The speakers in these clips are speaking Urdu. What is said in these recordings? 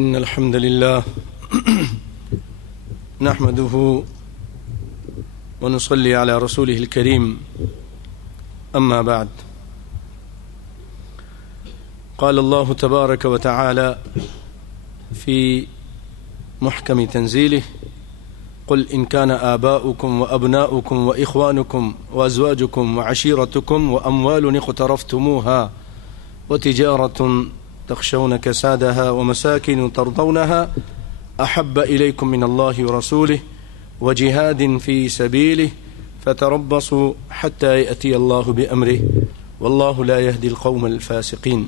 إن الحمد لله نحمده ونصلي على رسوله الكريم أما بعد قال الله تبارك وتعالى في محكم تنزيله قل إن كان آباؤكم وأبناؤكم وإخوانكم وأزواجكم وعشيرتكم وأموال اقترفتموها وتجارة تخشون كسادها ومساكن ترضونها أحب إليكم من الله ورسوله وجهاد في سبيله فتربصوا حتى يأتي الله بأمره والله لا يهدي القوم الفاسقين.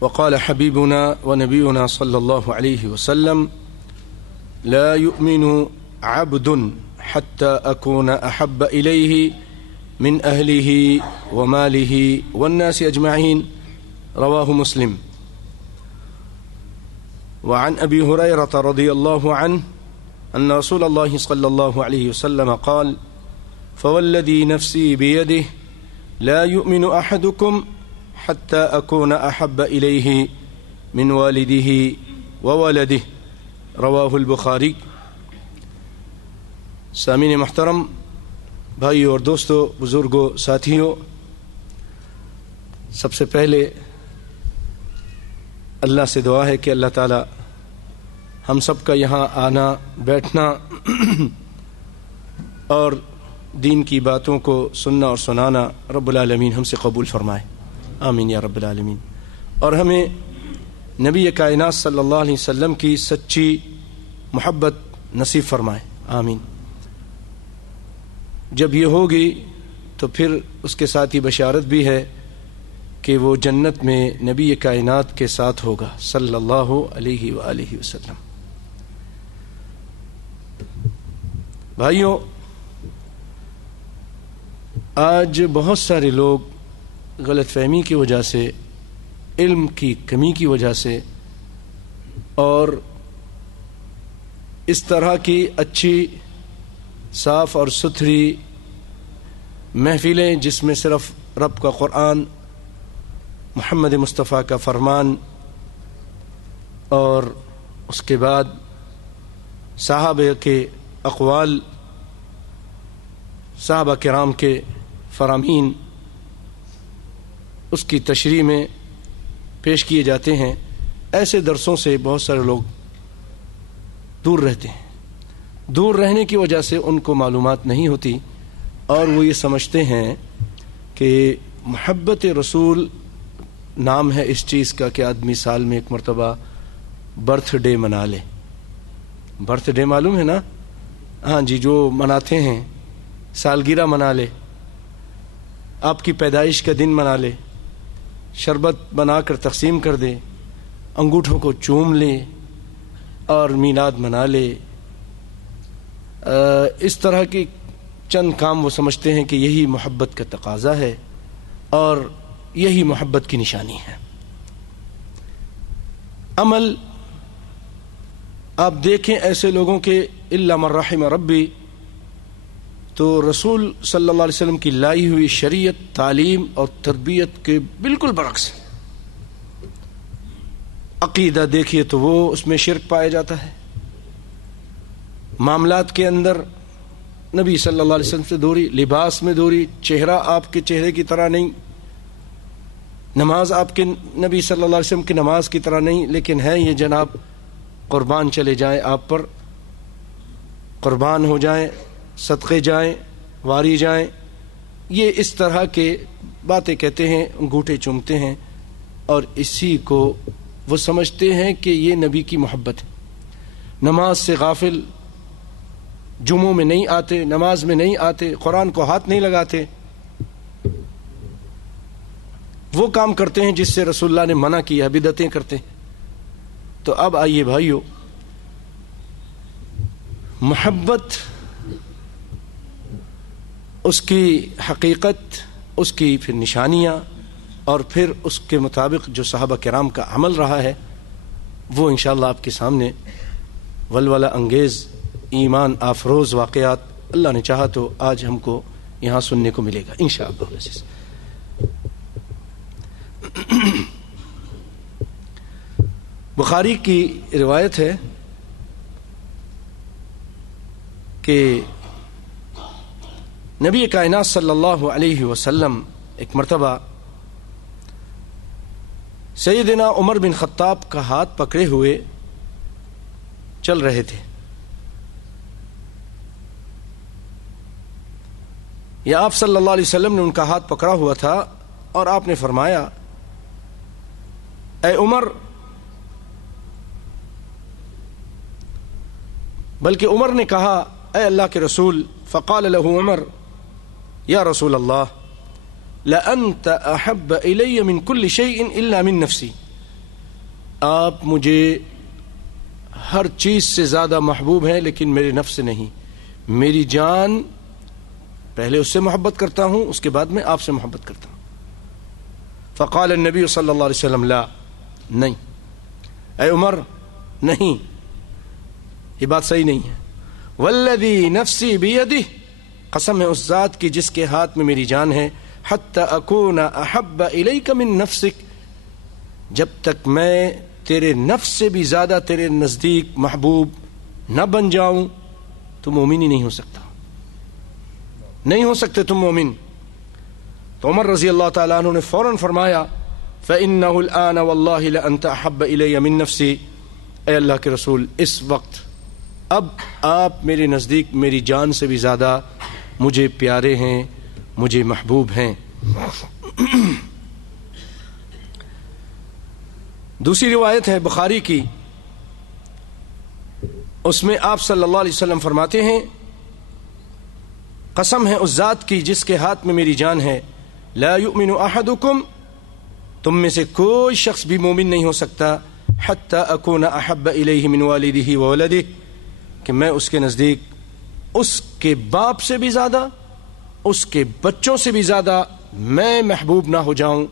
وقال حبيبنا ونبينا صلى الله عليه وسلم لا يؤمن عبد حتى أكون أحب إليه من أهله وماله والناس أجمعين رواه مسلم. وعن أبي هريرة رضي الله عنه أن رسول الله صلى الله عليه وسلم قال فوالذي نفسي بيده لا يؤمن أحدكم حتى أكون أحب إليه من والده وولده رواه البخاری. سامعین محترم، بھائیو اور دوستو، بزرگوں، ساتھیوں، سب سے پہلے اللہ سے دعا ہے کہ اللہ تعالی ہم سب کا یہاں آنا، بیٹھنا اور دین کی باتوں کو سننا اور سنانا رب العالمین ہم سے قبول فرمائے، آمین یا رب العالمین، اور ہمیں نبی کائنات صلی اللہ علیہ وسلم کی سچی محبت نصیب فرمائے، آمین۔ جب یہ ہوگی تو پھر اس کے ساتھ ہی بشارت بھی ہے کہ وہ جنت میں نبی کائنات کے ساتھ ہوگا صلی اللہ علیہ وآلہ وسلم۔ بھائیوں، آج بہت سارے لوگ غلط فہمی کی وجہ سے، علم کی کمی کی وجہ سے اور اس طرح کی اچھی صاف اور ستھری محفلیں جس میں صرف رب کا قرآن، محمد مصطفیٰ کا فرمان اور اس کے بعد صحابہ کے اقوال، صحابہ کرام کے فرامین اس کی تشریح میں پیش کیے جاتے ہیں، ایسے درسوں سے بہت سارے لوگ دور رہتے ہیں۔ دور رہنے کی وجہ سے ان کو معلومات نہیں ہوتی اور وہ یہ سمجھتے ہیں کہ محبت رسول نام ہے اس چیز کا کہ آدمی سال میں ایک مرتبہ برتھ ڈے منا لے۔ برتھ ڈے معلوم ہے نا؟ ہاں جی، جو مناتے ہیں، سالگرہ منا لے، آپ کی پیدائش کا دن منا لے، شربت بنا کر تقسیم کر دے، انگوٹھوں کو چوم لے اور میلاد منا لے۔ اس طرح کی چند کام وہ سمجھتے ہیں کہ یہی محبت کا تقاضا ہے اور یہی محبت کی نشانی ہے۔ عمل آپ دیکھیں ایسے لوگوں کے الا من رحم ربی، تو رسول صلی اللہ علیہ وسلم کی لائی ہوئی شریعت، تعلیم اور تربیت کے بالکل برعکس۔ عقیدہ دیکھیے تو وہ اس میں شرک پایا جاتا ہے، معاملات کے اندر نبی صلی اللہ علیہ وسلم سے دوری، لباس میں دوری، چہرہ آپ کے چہرے کی طرح نہیں، نماز آپ کے نبی صلی اللہ علیہ وسلم کی نماز کی طرح نہیں، لیکن ہے یہ جناب قربان چلے جائیں آپ پر، قربان ہو جائیں، صدقے جائیں، واری جائیں، یہ اس طرح کے باتیں کہتے ہیں، انگوٹھے چومتے ہیں اور اسی کو وہ سمجھتے ہیں کہ یہ نبی کی محبت ہے۔ نماز سے غافل، جمعوں میں نہیں آتے، نماز میں نہیں آتے، قرآن کو ہاتھ نہیں لگاتے، وہ کام کرتے ہیں جس سے رسول اللہ نے منع کیا، بدعتیں کرتے ہیں۔ تو اب آئیے بھائیو، محبت، اس کی حقیقت، اس کی پھر نشانیاں اور پھر اس کے مطابق جو صحابہ کرام کا عمل رہا ہے وہ انشاءاللہ آپ کے سامنے ولولہ انگیز، ایمان آفروز واقعات اللہ نے چاہا تو آج ہم کو یہاں سننے کو ملے گا انشاءاللہ۔ بخاری کی روایت ہے کہ نبی کائنات صلی اللہ علیہ وسلم ایک مرتبہ سیدنا عمر بن خطاب کا ہاتھ پکڑے ہوئے چل رہے تھے، یا آپ صلی اللہ علیہ وسلم نے ان کا ہاتھ پکڑا ہوا تھا اور آپ نے فرمایا اے عمر، بلکہ عمر نے کہا اے اللہ کے رسول، فقال له عمر یا رسول اللہ لأنت احب الی من کل شیء الا من نفسی، آپ مجھے ہر چیز سے زیادہ محبوب ہیں لیکن میرے نفس سے نہیں، میری جان پہلے اس سے محبت کرتا ہوں، اس کے بعد میں آپ سے محبت کرتا ہوں۔ فقال النبی صلی اللہ علیہ وسلم لا، نہیں اے عمر، نہیں، یہ بات صحیح نہیں ہے۔ والذی نفسی بیدہ، قسم ہے اس ذات کی جس کے ہاتھ میں میری جان ہے، حتی اکون احب الیک من نفسک، جب تک میں تیرے نفس سے بھی زیادہ تیرے نزدیک محبوب نہ بن جاؤں تو مومن ہی نہیں ہو سکتا، نہیں ہو سکتے تم مومن۔ تو عمر رضی اللہ تعالیٰ عنہ نے فوراً فرمایا فَإِنَّهُ الْآنَ وَاللَّهِ لَأَنْتَ أَحَبَّ إِلَيَّ مِن نَفْسِي، اے اللہ کے رسول، اس وقت اب آپ میرے نزدیک میری جان سے بھی زیادہ مجھے پیارے ہیں، مجھے محبوب ہیں۔ دوسری روایت ہے بخاری کی، اس میں آپ صلی اللہ علیہ وسلم فرماتے ہیں قسم ہے اس ذات کی جس کے ہاتھ میں میری جان ہے، لا یؤمن احدکم، تم میں سے کوئی شخص بھی مومن نہیں ہو سکتا، حتی اکون احب الیہ من والدہ وولدہ، کہ میں اس کے نزدیک اس کے باپ سے بھی زیادہ، اس کے بچوں سے بھی زیادہ میں محبوب نہ ہو جاؤں،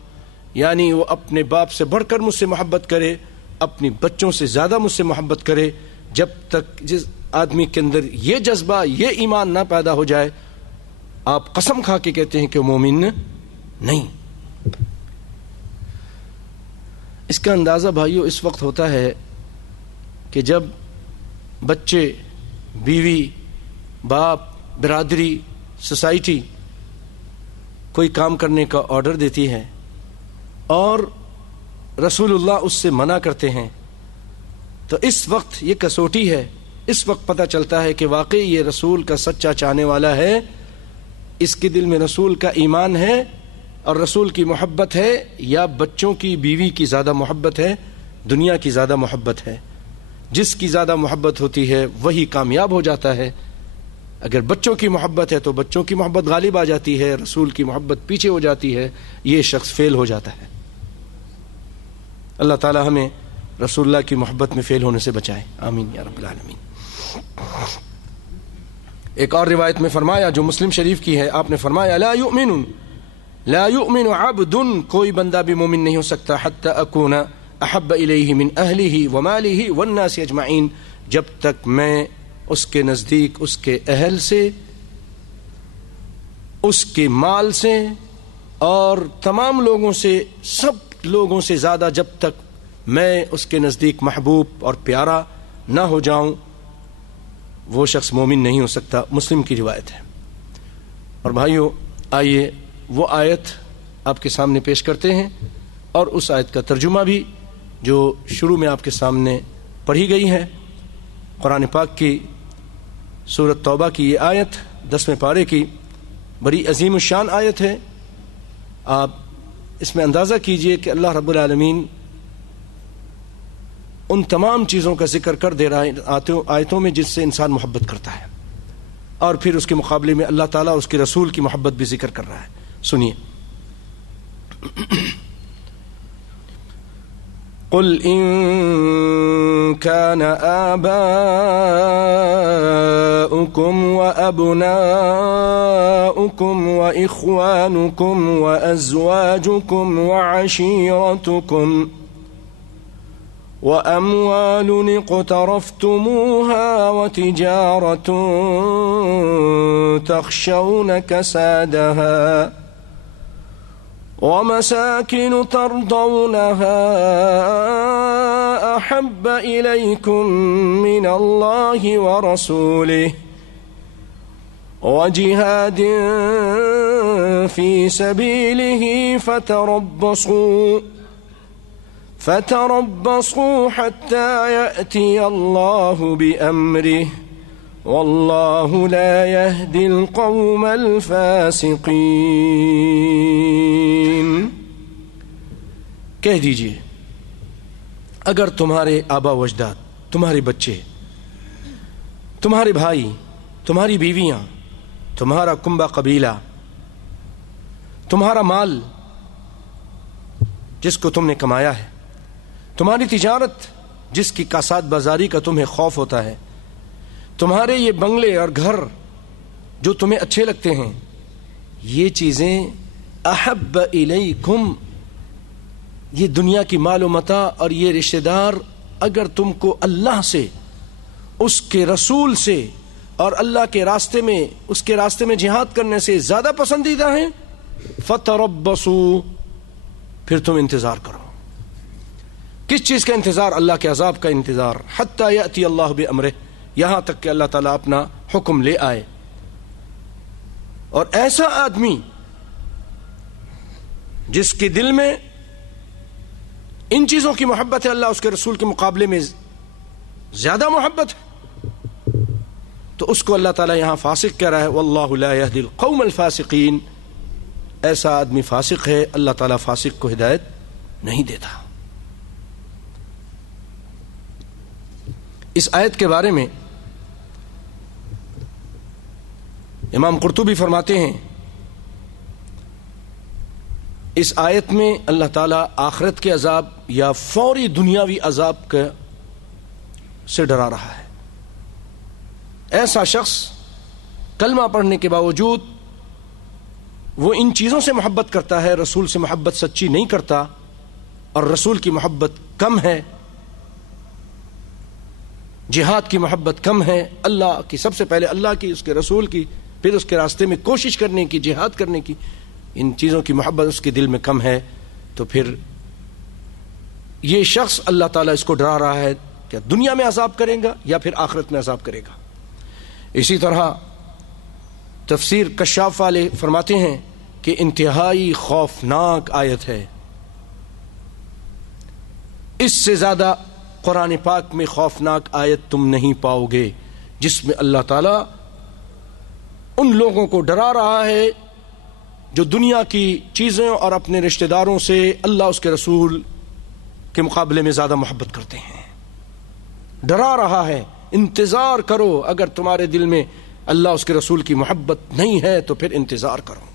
یعنی وہ اپنے باپ سے بڑھ کر مجھ سے محبت کرے، اپنی بچوں سے زیادہ مجھ سے محبت کرے۔ جب تک جس آدمی کے اندر یہ جذبہ، یہ ایمان نہ پیدا ہو جائے، آپ قسم کھا کے کہتے ہیں کہ وہ مومن نہیں۔ اس کا اندازہ بھائیو اس وقت ہوتا ہے کہ جب بچے، بیوی، باپ، برادری، سوسائٹی کوئی کام کرنے کا آرڈر دیتی ہے اور رسول اللہ اس سے منع کرتے ہیں، تو اس وقت یہ کسوٹی ہے، اس وقت پتہ چلتا ہے کہ واقعی یہ رسول کا سچا چاہنے والا ہے، اس کے دل میں رسول کا ایمان ہے اور رسول کی محبت ہے، یا بچوں کی، بیوی کی زیادہ محبت ہے، دنیا کی زیادہ محبت ہے۔ جس کی زیادہ محبت ہوتی ہے وہی کامیاب ہو جاتا ہے۔ اگر بچوں کی محبت ہے تو بچوں کی محبت غالب آ جاتی ہے، رسول کی محبت پیچھے ہو جاتی ہے، یہ شخص فیل ہو جاتا ہے۔ اللہ تعالی ہمیں رسول اللہ کی محبت میں فیل ہونے سے بچائے، آمین یا رب العالمین۔ ایک اور روایت میں فرمایا جو مسلم شریف کی ہے، آپ نے فرمایا لا یؤمن عبد، کوئی بندہ بھی مومن نہیں ہو سکتا، حتی اکون احب الیہ من اہلہ ومالہ والناس اجمعین، جب تک میں اس کے نزدیک اس کے اہل سے، اس کے مال سے اور تمام لوگوں سے، سب لوگوں سے زیادہ جب تک میں اس کے نزدیک محبوب اور پیارا نہ ہو جاؤں، وہ شخص مومن نہیں ہو سکتا۔ مسلم کی روایت ہے۔ اور بھائیو، آئیے وہ آیت آپ کے سامنے پیش کرتے ہیں اور اس آیت کا ترجمہ بھی جو شروع میں آپ کے سامنے پڑھی گئی ہے، قرآن پاک کی سورۃ توبہ کی یہ آیت 10ویں پارے کی بڑی عظیم الشان آیت ہے۔ آپ اس میں اندازہ کیجئے کہ اللہ رب العالمین ان تمام چیزوں کا ذکر کر دے رہا ہے آیتوں میں جس سے انسان محبت کرتا ہے، اور پھر اس کے مقابلے میں اللہ تعالیٰ اور اس کے رسول کی محبت بھی ذکر کر رہا ہے۔ سنیے، قل ان كان آباؤكم وأبناؤكم وإخوانكم وأزواجكم وعشيرتكم وأموال اقترفتموها وتجارة تخشون كسادها ومساكن ترضونها أحب إليكم من الله ورسوله وجهاد في سبيله فتربصوا حتى يأتي الله بأمره والله لا يهدي القوم الفاسقين۔ کہہ دیجئے اگر تمہارے آبا و اجداد، تمہارے بچے، تمہارے بھائی، تمہاری بیویاں، تمہارا کنبہ قبیلہ، تمہارا مال جس کو تم نے کمایا ہے، تمہاری تجارت جس کی کاسات بازاری کا تمہیں خوف ہوتا ہے، تمہارے یہ بنگلے اور گھر جو تمہیں اچھے لگتے ہیں، یہ چیزیں احب الیکم، یہ دنیا کی مال و متاع اور یہ رشتہ دار اگر تم کو اللہ سے، اس کے رسول سے اور اللہ کے راستے میں، اس کے راستے میں جہاد کرنے سے زیادہ پسندیدہ ہیں، فتربصوا، پھر تم انتظار کرو۔ کس چیز کا انتظار؟ اللہ کے عذاب کا انتظار، حتی یأتی اللہ بامرہ، یہاں تک کہ اللہ تعالیٰ اپنا حکم لے آئے۔ اور ایسا آدمی جس کے دل میں ان چیزوں کی محبت ہے، اللہ اس کے رسول کے مقابلے میں زیادہ محبت ہے، تو اس کو اللہ تعالیٰ یہاں فاسق کہہ رہا ہے، واللہ لا یہدی القوم الفاسقین۔ ایسا آدمی فاسق ہے، اللہ تعالیٰ فاسق کو ہدایت نہیں دیتا۔ اس آیت کے بارے میں امام قرطبی فرماتے ہیں، اس آیت میں اللہ تعالیٰ آخرت کے عذاب یا فوری دنیاوی عذاب سے ڈرا رہا ہے۔ ایسا شخص کلمہ پڑھنے کے باوجود وہ ان چیزوں سے محبت کرتا ہے، رسول سے محبت سچی نہیں کرتا، اور رسول کی محبت کم ہے، جہاد کی محبت کم ہے، اللہ کی، سب سے پہلے اللہ کی، اس کے رسول کی، پھر اس کے راستے میں کوشش کرنے کی، جہاد کرنے کی، ان چیزوں کی محبت اس کے دل میں کم ہے، تو پھر یہ شخص اللہ تعالیٰ اس کو ڈرا رہا ہے کہ دنیا میں عذاب کرے گا یا پھر آخرت میں عذاب کرے گا۔ اسی طرح تفسیر کشاف والے فرماتے ہیں کہ انتہائی خوفناک آیت ہے، اس سے زیادہ قرآن پاک میں خوفناک آیت تم نہیں پاؤ گے جس میں اللہ تعالیٰ ان لوگوں کو ڈرا رہا ہے جو دنیا کی چیزیں اور اپنے رشتہ داروں سے اللہ اس کے رسول کے مقابلے میں زیادہ محبت کرتے ہیں، ڈرا رہا ہے، انتظار کرو، اگر تمہارے دل میں اللہ اس کے رسول کی محبت نہیں ہے تو پھر انتظار کرو۔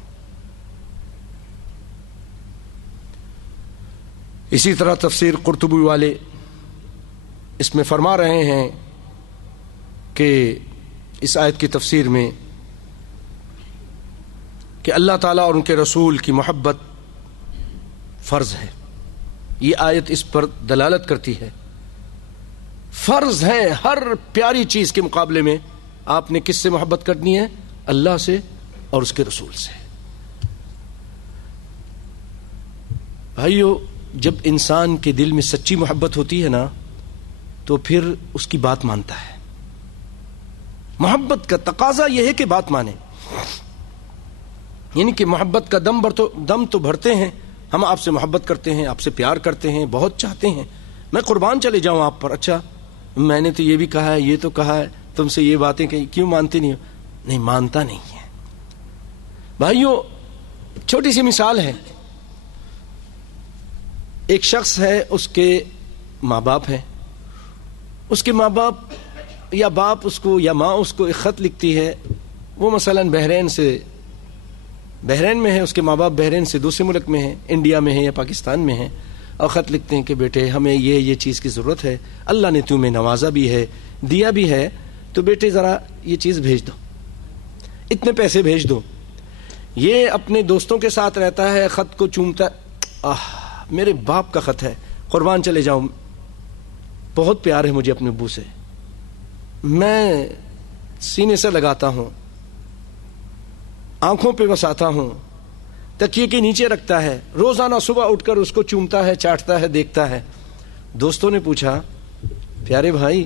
اسی طرح تفسیر قرطبی والے اس میں فرما رہے ہیں کہ اس آیت کی تفسیر میں کہ اللہ تعالیٰ اور ان کے رسول کی محبت فرض ہے، یہ آیت اس پر دلالت کرتی ہے، فرض ہے، ہر پیاری چیز کے مقابلے میں آپ نے کس سے محبت کرنی ہے؟ اللہ سے اور اس کے رسول سے۔ بھائیو، جب انسان کے دل میں سچی محبت ہوتی ہے نا تو پھر اس کی بات مانتا ہے۔ محبت کا تقاضا یہ ہے کہ بات مانے، یعنی کہ محبت کا دم تو بھرتے ہیں، ہم آپ سے محبت کرتے ہیں، آپ سے پیار کرتے ہیں، بہت چاہتے ہیں، میں قربان چلے جاؤں آپ پر، اچھا میں نے تو یہ بھی کہا ہے، یہ تو کہا ہے، تم سے یہ باتیں کہیں، کیوں مانتے نہیں ہو؟ نہیں مانتا نہیں ہے۔ بھائیو، چھوٹی سی مثال ہے، ایک شخص ہے، اس کے ماں باپ ہیں، اس کے ماں باپ یا باپ اس کو یا ماں اس کو ایک خط لکھتی ہے، وہ مثلا بحرین میں ہے، اس کے ماں باپ بحرین سے دوسرے ملک میں ہیں، انڈیا میں ہیں یا پاکستان میں ہیں، اور خط لکھتے ہیں کہ بیٹے ہمیں یہ چیز کی ضرورت ہے، اللہ نے تمہیں نوازا بھی ہے، دیا بھی ہے، تو بیٹے ذرا یہ چیز بھیج دو، اتنے پیسے بھیج دو۔ یہ اپنے دوستوں کے ساتھ رہتا ہے، خط کو چومتا، میرے باپ کا خط ہے، قربان چلے جاؤں، بہت پیار ہے مجھے اپنے ابو سے، میں سینے سے لگاتا ہوں، آنکھوں پہ بساتا ہوں، تکیے کے نیچے رکھتا ہے, روزانہ صبح اٹھ کر اس کو چومتا ہے, چاٹتا ہے, دیکھتا ہے. دوستوں نے پوچھا پیارے بھائی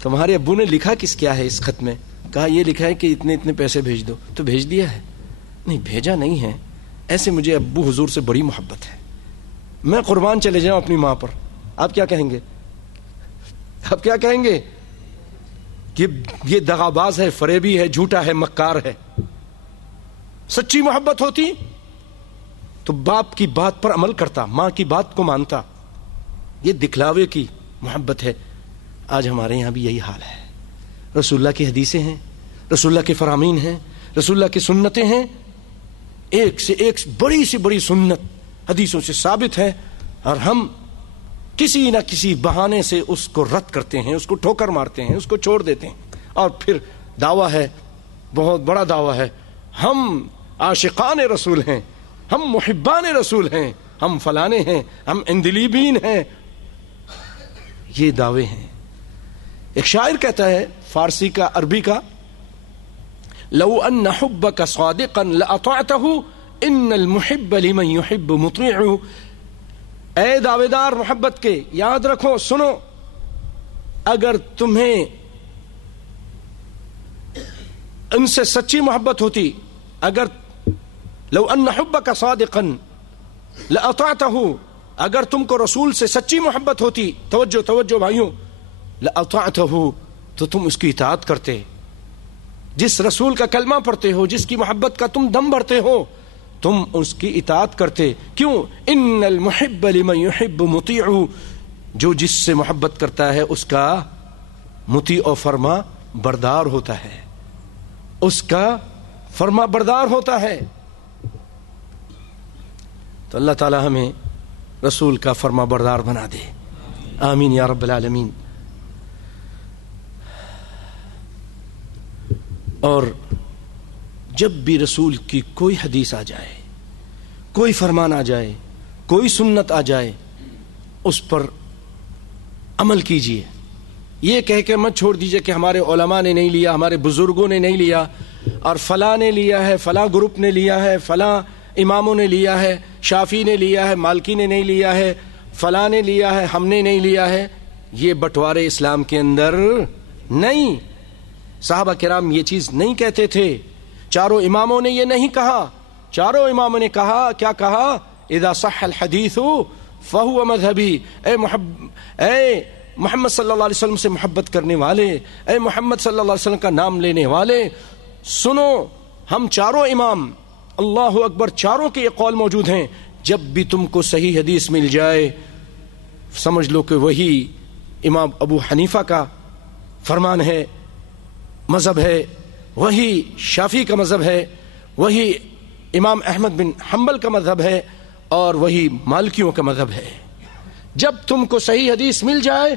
تمہارے ابو نے لکھا کیا ہے اس خط میں؟ کہا یہ لکھا ہے کہ اتنے اتنے پیسے بھیج دو. تو بھیج دیا ہے؟ نہیں بھیجا نہیں ہے, ایسے مجھے ابو حضور سے بڑی محبت ہے, میں قربان چلے جاؤں اپنی ماں پر. آپ کیا کہیں گے؟ آپ کیا کہیں گے کہ یہ دغاباز ہے, فریبی ہے, جھوٹا ہے, مکار ہے. سچی محبت ہوتی تو باپ کی بات پر عمل کرتا, ماں کی بات کو مانتا. یہ دکھلاوے کی محبت ہے. آج ہمارے یہاں بھی یہی حال ہے. رسول اللہ کی حدیثیں ہیں, رسول اللہ کے فرامین ہیں, رسول اللہ کی سنتیں ہیں, ایک سے ایک بڑی سی بڑی سنت حدیثوں سے ثابت ہے, اور ہم کسی نہ کسی بہانے سے اس کو رد کرتے ہیں, اس کو ٹھوکر مارتے ہیں, اس کو چھوڑ دیتے ہیں. اور پھر دعویٰ ہے, بہت بڑا دعویٰ ہے, ہم عاشقان رسول ہیں, ہم محبان رسول ہیں, ہم فلانے ہیں, ہم اندلیبین ہیں. یہ دعوے ہیں. ایک شاعر کہتا ہے, فارسی کا, عربی کا, لو ان حبک صادقا لاطعته ان المحب لمن يحب مطیع. اے دعوے دار محبت کے, یاد رکھو, سنو, اگر تمہیں ان سے سچی محبت ہوتی, اگر لو ان حبک صادقا لاطعته, اگر تم کو رسول سے سچی محبت ہوتی, توجہ توجہ بھائیوں, لاطعته, تو تم اس کی اطاعت کرتے. جس رسول کا کلمہ پڑھتے ہو, جس کی محبت کا تم دم بھرتے ہو, تم اس کی اطاعت کرتے. کیوں؟ ان المحب لمن يحب مطیع, جو جس سے محبت کرتا ہے اس کا مطیع و فرما بردار ہوتا ہے, اس کا فرما بردار ہوتا ہے. تو اللہ تعالی ہمیں رسول کا فرما بردار بنا دے, آمین یا رب العالمین. اور جب بھی رسول کی کوئی حدیث آ جائے, کوئی فرمان آ جائے, کوئی سنت آ جائے, اس پر عمل کیجئے. یہ کہہ کے مت چھوڑ دیجئے کہ ہمارے علماء نے نہیں لیا, ہمارے بزرگوں نے نہیں لیا, اور فلاں نے لیا ہے, فلاں گروپ نے لیا ہے, فلاں اماموں نے لیا ہے, شافعی نے لیا ہے, مالکی نے نہیں لیا ہے, فلاں نے لیا ہے, ہم نے نہیں لیا ہے. یہ بٹوارے اسلام کے اندر نہیں. صحابہ کرام یہ چیز نہیں کہتے تھے, چاروں اماموں نے یہ نہیں کہا. چاروں اماموں نے کہا, کیا کہا؟ اذا صح الحدیث فہو مذہبی. اے محمد صلی اللہ علیہ وسلم سے محبت کرنے والے, اے محمد صلی اللہ علیہ وسلم کا نام لینے والے, سنو, ہم چاروں امام, اللہ اکبر, چاروں کے یہ قول موجود ہیں. جب بھی تم کو صحیح حدیث مل جائے, سمجھ لو کہ وہی امام ابو حنیفہ کا فرمان ہے, مذہب ہے, وہی شافعی کا مذہب ہے, وہی امام احمد بن حنبل کا مذہب ہے, اور وہی مالکیوں کا مذہب ہے. جب تم کو صحیح حدیث مل جائے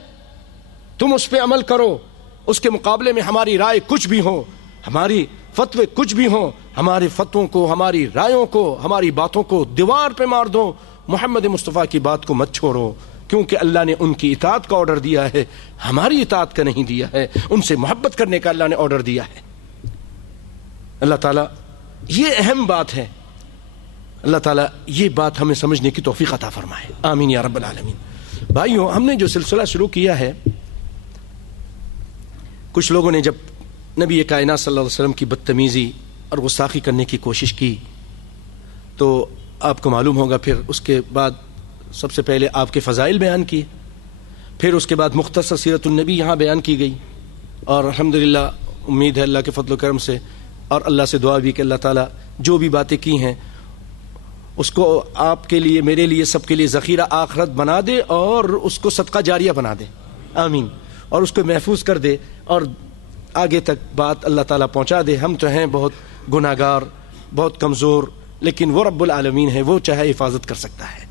تم اس پہ عمل کرو. اس کے مقابلے میں ہماری رائے کچھ بھی ہو, ہماری فتوے کچھ بھی ہوں, ہمارے فتووں کو, ہماری رائےوں کو, ہماری باتوں کو دیوار پہ مار دو. محمد مصطفیٰ کی بات کو مت چھوڑو, کیونکہ اللہ نے ان کی اطاعت کا آرڈر دیا ہے, ہماری اطاعت کا نہیں دیا ہے. ان سے محبت کرنے کا اللہ نے آرڈر دیا ہے. اللہ تعالیٰ, یہ اہم بات ہے, اللہ تعالیٰ یہ بات ہمیں سمجھنے کی توفیق عطا فرمائے, آمین یا رب العالمین. بھائیوں, ہم نے جو سلسلہ شروع کیا ہے, کچھ لوگوں نے جب نبی کائنات صلی اللہ علیہ وسلم کی بدتمیزی اور گستاخی کرنے کی کوشش کی, تو آپ کو معلوم ہوگا, پھر اس کے بعد سب سے پہلے آپ کے فضائل بیان کیے, پھر اس کے بعد مختصر سیرت النبی یہاں بیان کی گئی, اور الحمدللہ امید ہے اللہ کے فضل و کرم سے, اور اللہ سے دعا بھی کہ اللہ تعالیٰ جو بھی باتیں کی ہیں اس کو آپ کے لیے, میرے لیے, سب کے لیے ذخیرہ آخرت بنا دے, اور اس کو صدقہ جاریہ بنا دے, آمین, اور اس کو محفوظ کر دے, اور آگے تک بات اللہ تعالیٰ پہنچا دے. ہم تو ہیں بہت گناہگار, بہت کمزور, لیکن وہ رب العالمین ہے, وہ چاہے حفاظت کر سکتا ہے.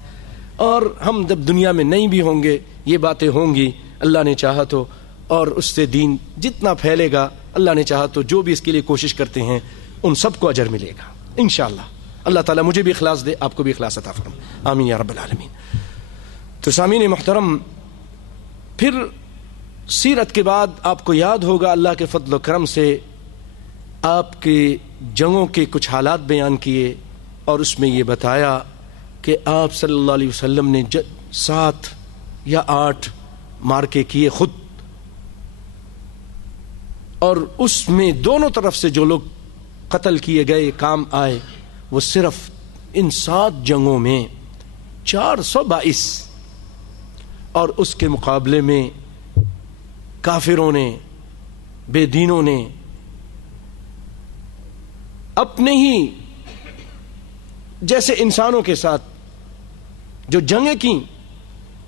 اور ہم جب دنیا میں نہیں بھی ہوں گے, یہ باتیں ہوں گی, اللہ نے چاہا تو, اور اس سے دین جتنا پھیلے گا, اللہ نے چاہا تو, جو بھی اس کے لیے کوشش کرتے ہیں ان سب کو اجر ملے گا انشاءاللہ. اللہ تعالیٰ مجھے بھی اخلاص دے, آپ کو بھی اخلاص عطا فرمائے, آمین یا رب العالمین. تو سامعین محترم, پھر سیرت کے بعد آپ کو یاد ہوگا اللہ کے فضل و کرم سے آپ کے جنگوں کے کچھ حالات بیان کیے, اور اس میں یہ بتایا کہ آپ صلی اللہ علیہ وسلم نے 7 یا 8 مارکے کیے خود، اور اس میں دونوں طرف سے جو لوگ قتل کیے گئے کام آئے وہ صرف ان 7 جنگوں میں 422، اور اس کے مقابلے میں کافروں نے، بے دینوں نے اپنے ہی جیسے انسانوں کے ساتھ جو جنگیں کی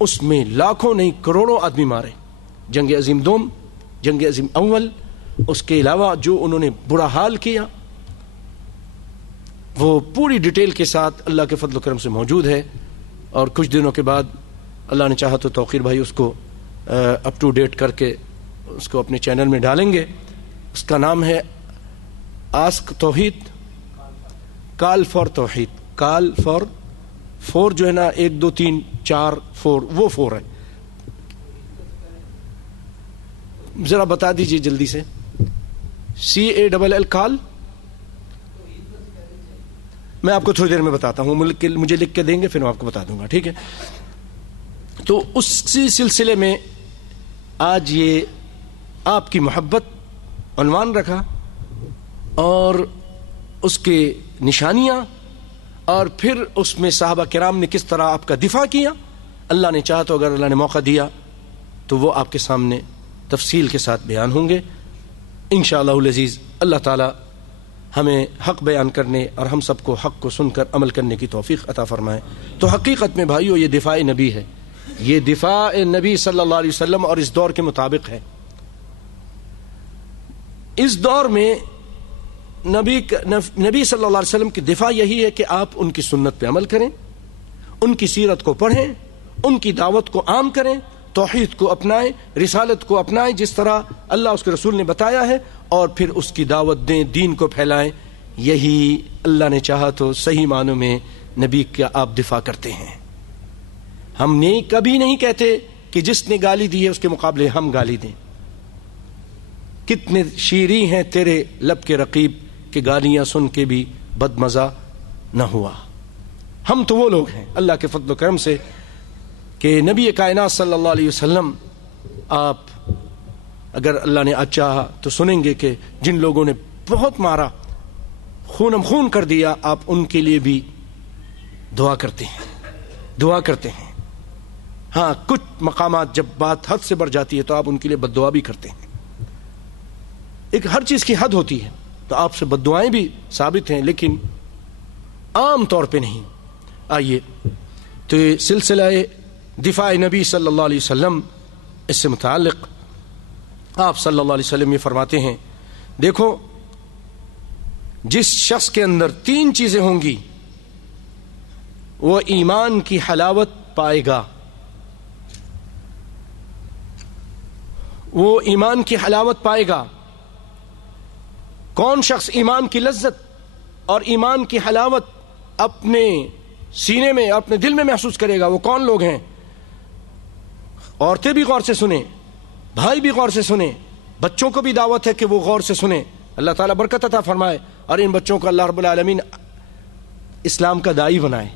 اس میں لاکھوں نہیں کروڑوں آدمی مارے. جنگ عظیم دوم، جنگ عظیم اول، اس کے علاوہ جو انہوں نے برا حال کیا وہ پوری ڈیٹیل کے ساتھ اللہ کے فضل و کرم سے موجود ہے. اور کچھ دنوں کے بعد اللہ نے چاہا تو توقیر بھائی اس کو اپ ٹو ڈیٹ کر کے اس کو اپنے چینل میں ڈالیں گے. اس کا نام ہے آسک توحید، کال فار توحید. کال فار 4 جو ہے نا 1 2 3 4 4 وہ 4 ہے. ذرا بتا دیجئے جلدی سے. CALL کال. میں آپ کو تھوڑی دیر میں بتاتا ہوں، مجھے لکھ کے دیں گے پھر میں آپ کو بتا دوں گا، ٹھیک ہے. تو اسی سلسلے میں آج یہ آپ کی محبت عنوان رکھا اور اس کے نشانیاں، اور پھر اس میں صحابہ کرام نے کس طرح آپ کا دفاع کیا. اللہ نے چاہا تو اگر اللہ نے موقع دیا تو وہ آپ کے سامنے تفصیل کے ساتھ بیان ہوں گے انشاءاللہ العزیز. اللہ تعالی ہمیں حق بیان کرنے اور ہم سب کو حق کو سن کر عمل کرنے کی توفیق عطا فرمائے. تو حقیقت میں بھائیو یہ دفاع نبی ہے، یہ دفاع نبی صلی اللہ علیہ وسلم اور اس دور کے مطابق ہے. اس دور میں نبی صلی اللہ علیہ وسلم کی دفاع یہی ہے کہ آپ ان کی سنت پہ عمل کریں، ان کی سیرت کو پڑھیں، ان کی دعوت کو عام کریں، توحید کو اپنائیں، رسالت کو اپنائیں جس طرح اللہ اس کے رسول نے بتایا ہے، اور پھر اس کی دعوت دیں، دین کو پھیلائیں. یہی اللہ نے چاہا تو صحیح معنوں میں نبی کا آپ دفاع کرتے ہیں. ہم نے کبھی نہیں کہتے کہ جس نے گالی دی ہے اس کے مقابلے ہم گالی دیں. کتنے شیریں ہیں تیرے لب کے رقیب کہ گالیاں سن کے بھی بد مزہ نہ ہوا. ہم تو وہ لوگ ہیں اللہ کے فضل و کرم سے کہ نبی کائنات صلی اللہ علیہ وسلم، آپ اگر اللہ نے چاہا تو سنیں گے کہ جن لوگوں نے بہت مارا، خونم خون کر دیا، آپ ان کے لیے بھی دعا کرتے ہیں. ہاں کچھ مقامات جب بات حد سے بڑھ جاتی ہے تو آپ ان کے لیے بد دعا بھی کرتے ہیں. ایک ہر چیز کی حد ہوتی ہے، تو آپ سے بد دعائیں بھی ثابت ہیں لیکن عام طور پہ نہیں. آئیے تو یہ سلسلہ دفاع نبی صلی اللہ علیہ وسلم، اس سے متعلق آپ صلی اللہ علیہ وسلم یہ فرماتے ہیں، دیکھو جس شخص کے اندر 3 چیزیں ہوں گی وہ ایمان کی حلاوت پائے گا. وہ ایمان کی حلاوت پائے گا. کون شخص ایمان کی لذت اور ایمان کی حلاوت اپنے سینے میں، اپنے دل میں محسوس کرے گا؟ وہ کون لوگ ہیں؟ عورتیں بھی غور سے سنیں، بھائی بھی غور سے سنیں، بچوں کو بھی دعوت ہے کہ وہ غور سے سنیں. اللہ تعالیٰ برکت عطا فرمائے اور ان بچوں کو اللہ رب العالمین اسلام کا داعی بنائے،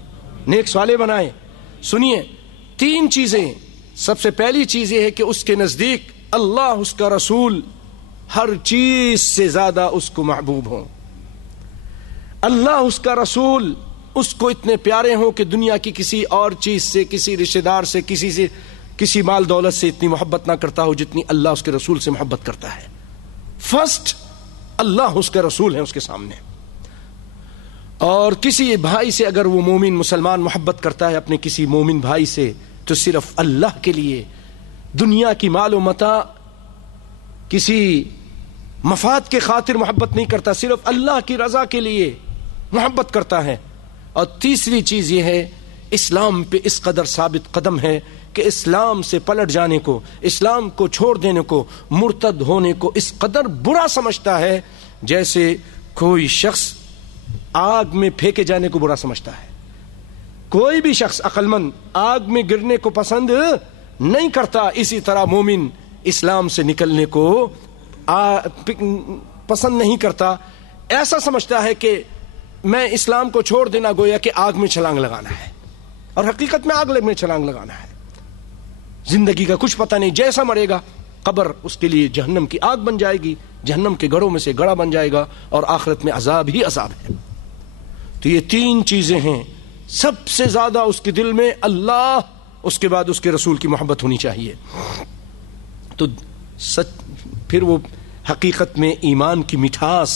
نیک صالح بنائے. سنیے 3 چیزیں. سب سے پہلی چیز یہ ہے کہ اس کے نزدیک اللہ، اس کا رسول ہر چیز سے زیادہ اس کو محبوب ہوں. اللہ، اس کا رسول اس کو اتنے پیارے ہوں کہ دنیا کی کسی اور چیز سے، کسی رشتہ دار سے، کسی مال دولت سے اتنی محبت نہ کرتا ہو جتنی اللہ اس کے رسول سے محبت کرتا ہے. فرسٹ اللہ، اس کا رسول ہے اس کے سامنے. اور کسی بھائی سے اگر وہ مومن مسلمان محبت کرتا ہے اپنے کسی مومن بھائی سے تو صرف اللہ کے لیے، دنیا کی مال و متاع، کسی مفاد کے خاطر محبت نہیں کرتا، صرف اللہ کی رضا کے لیے محبت کرتا ہے. اور تیسری چیز یہ ہے، اسلام پہ اس قدر ثابت قدم ہے کہ اسلام سے پلٹ جانے کو، اسلام کو چھوڑ دینے کو، مرتد ہونے کو اس قدر برا سمجھتا ہے جیسے کوئی شخص آگ میں پھینکے جانے کو برا سمجھتا ہے. کوئی بھی شخص عقل مند آگ میں گرنے کو پسند نہیں کرتا، اسی طرح مومن اسلام سے نکلنے کو پسند نہیں کرتا. ایسا سمجھتا ہے کہ میں اسلام کو چھوڑ دینا گویا کہ آگ میں چھلانگ لگانا ہے، اور حقیقت میں آگ میں چھلانگ لگانا ہے۔ زندگی کا کچھ پتہ نہیں، جیسا مرے گا قبر اس کے لیے جہنم کی آگ بن جائے گی، جہنم کے گڑھوں میں سے گڑھا بن جائے گا، اور آخرت میں عذاب ہی عذاب ہے۔ تو یہ تین چیزیں ہیں، سب سے زیادہ اس کے دل میں اللہ، اس کے بعد اس کے رسول کی محبت ہونی چاہیے، تو پھر وہ حقیقت میں ایمان کی مٹھاس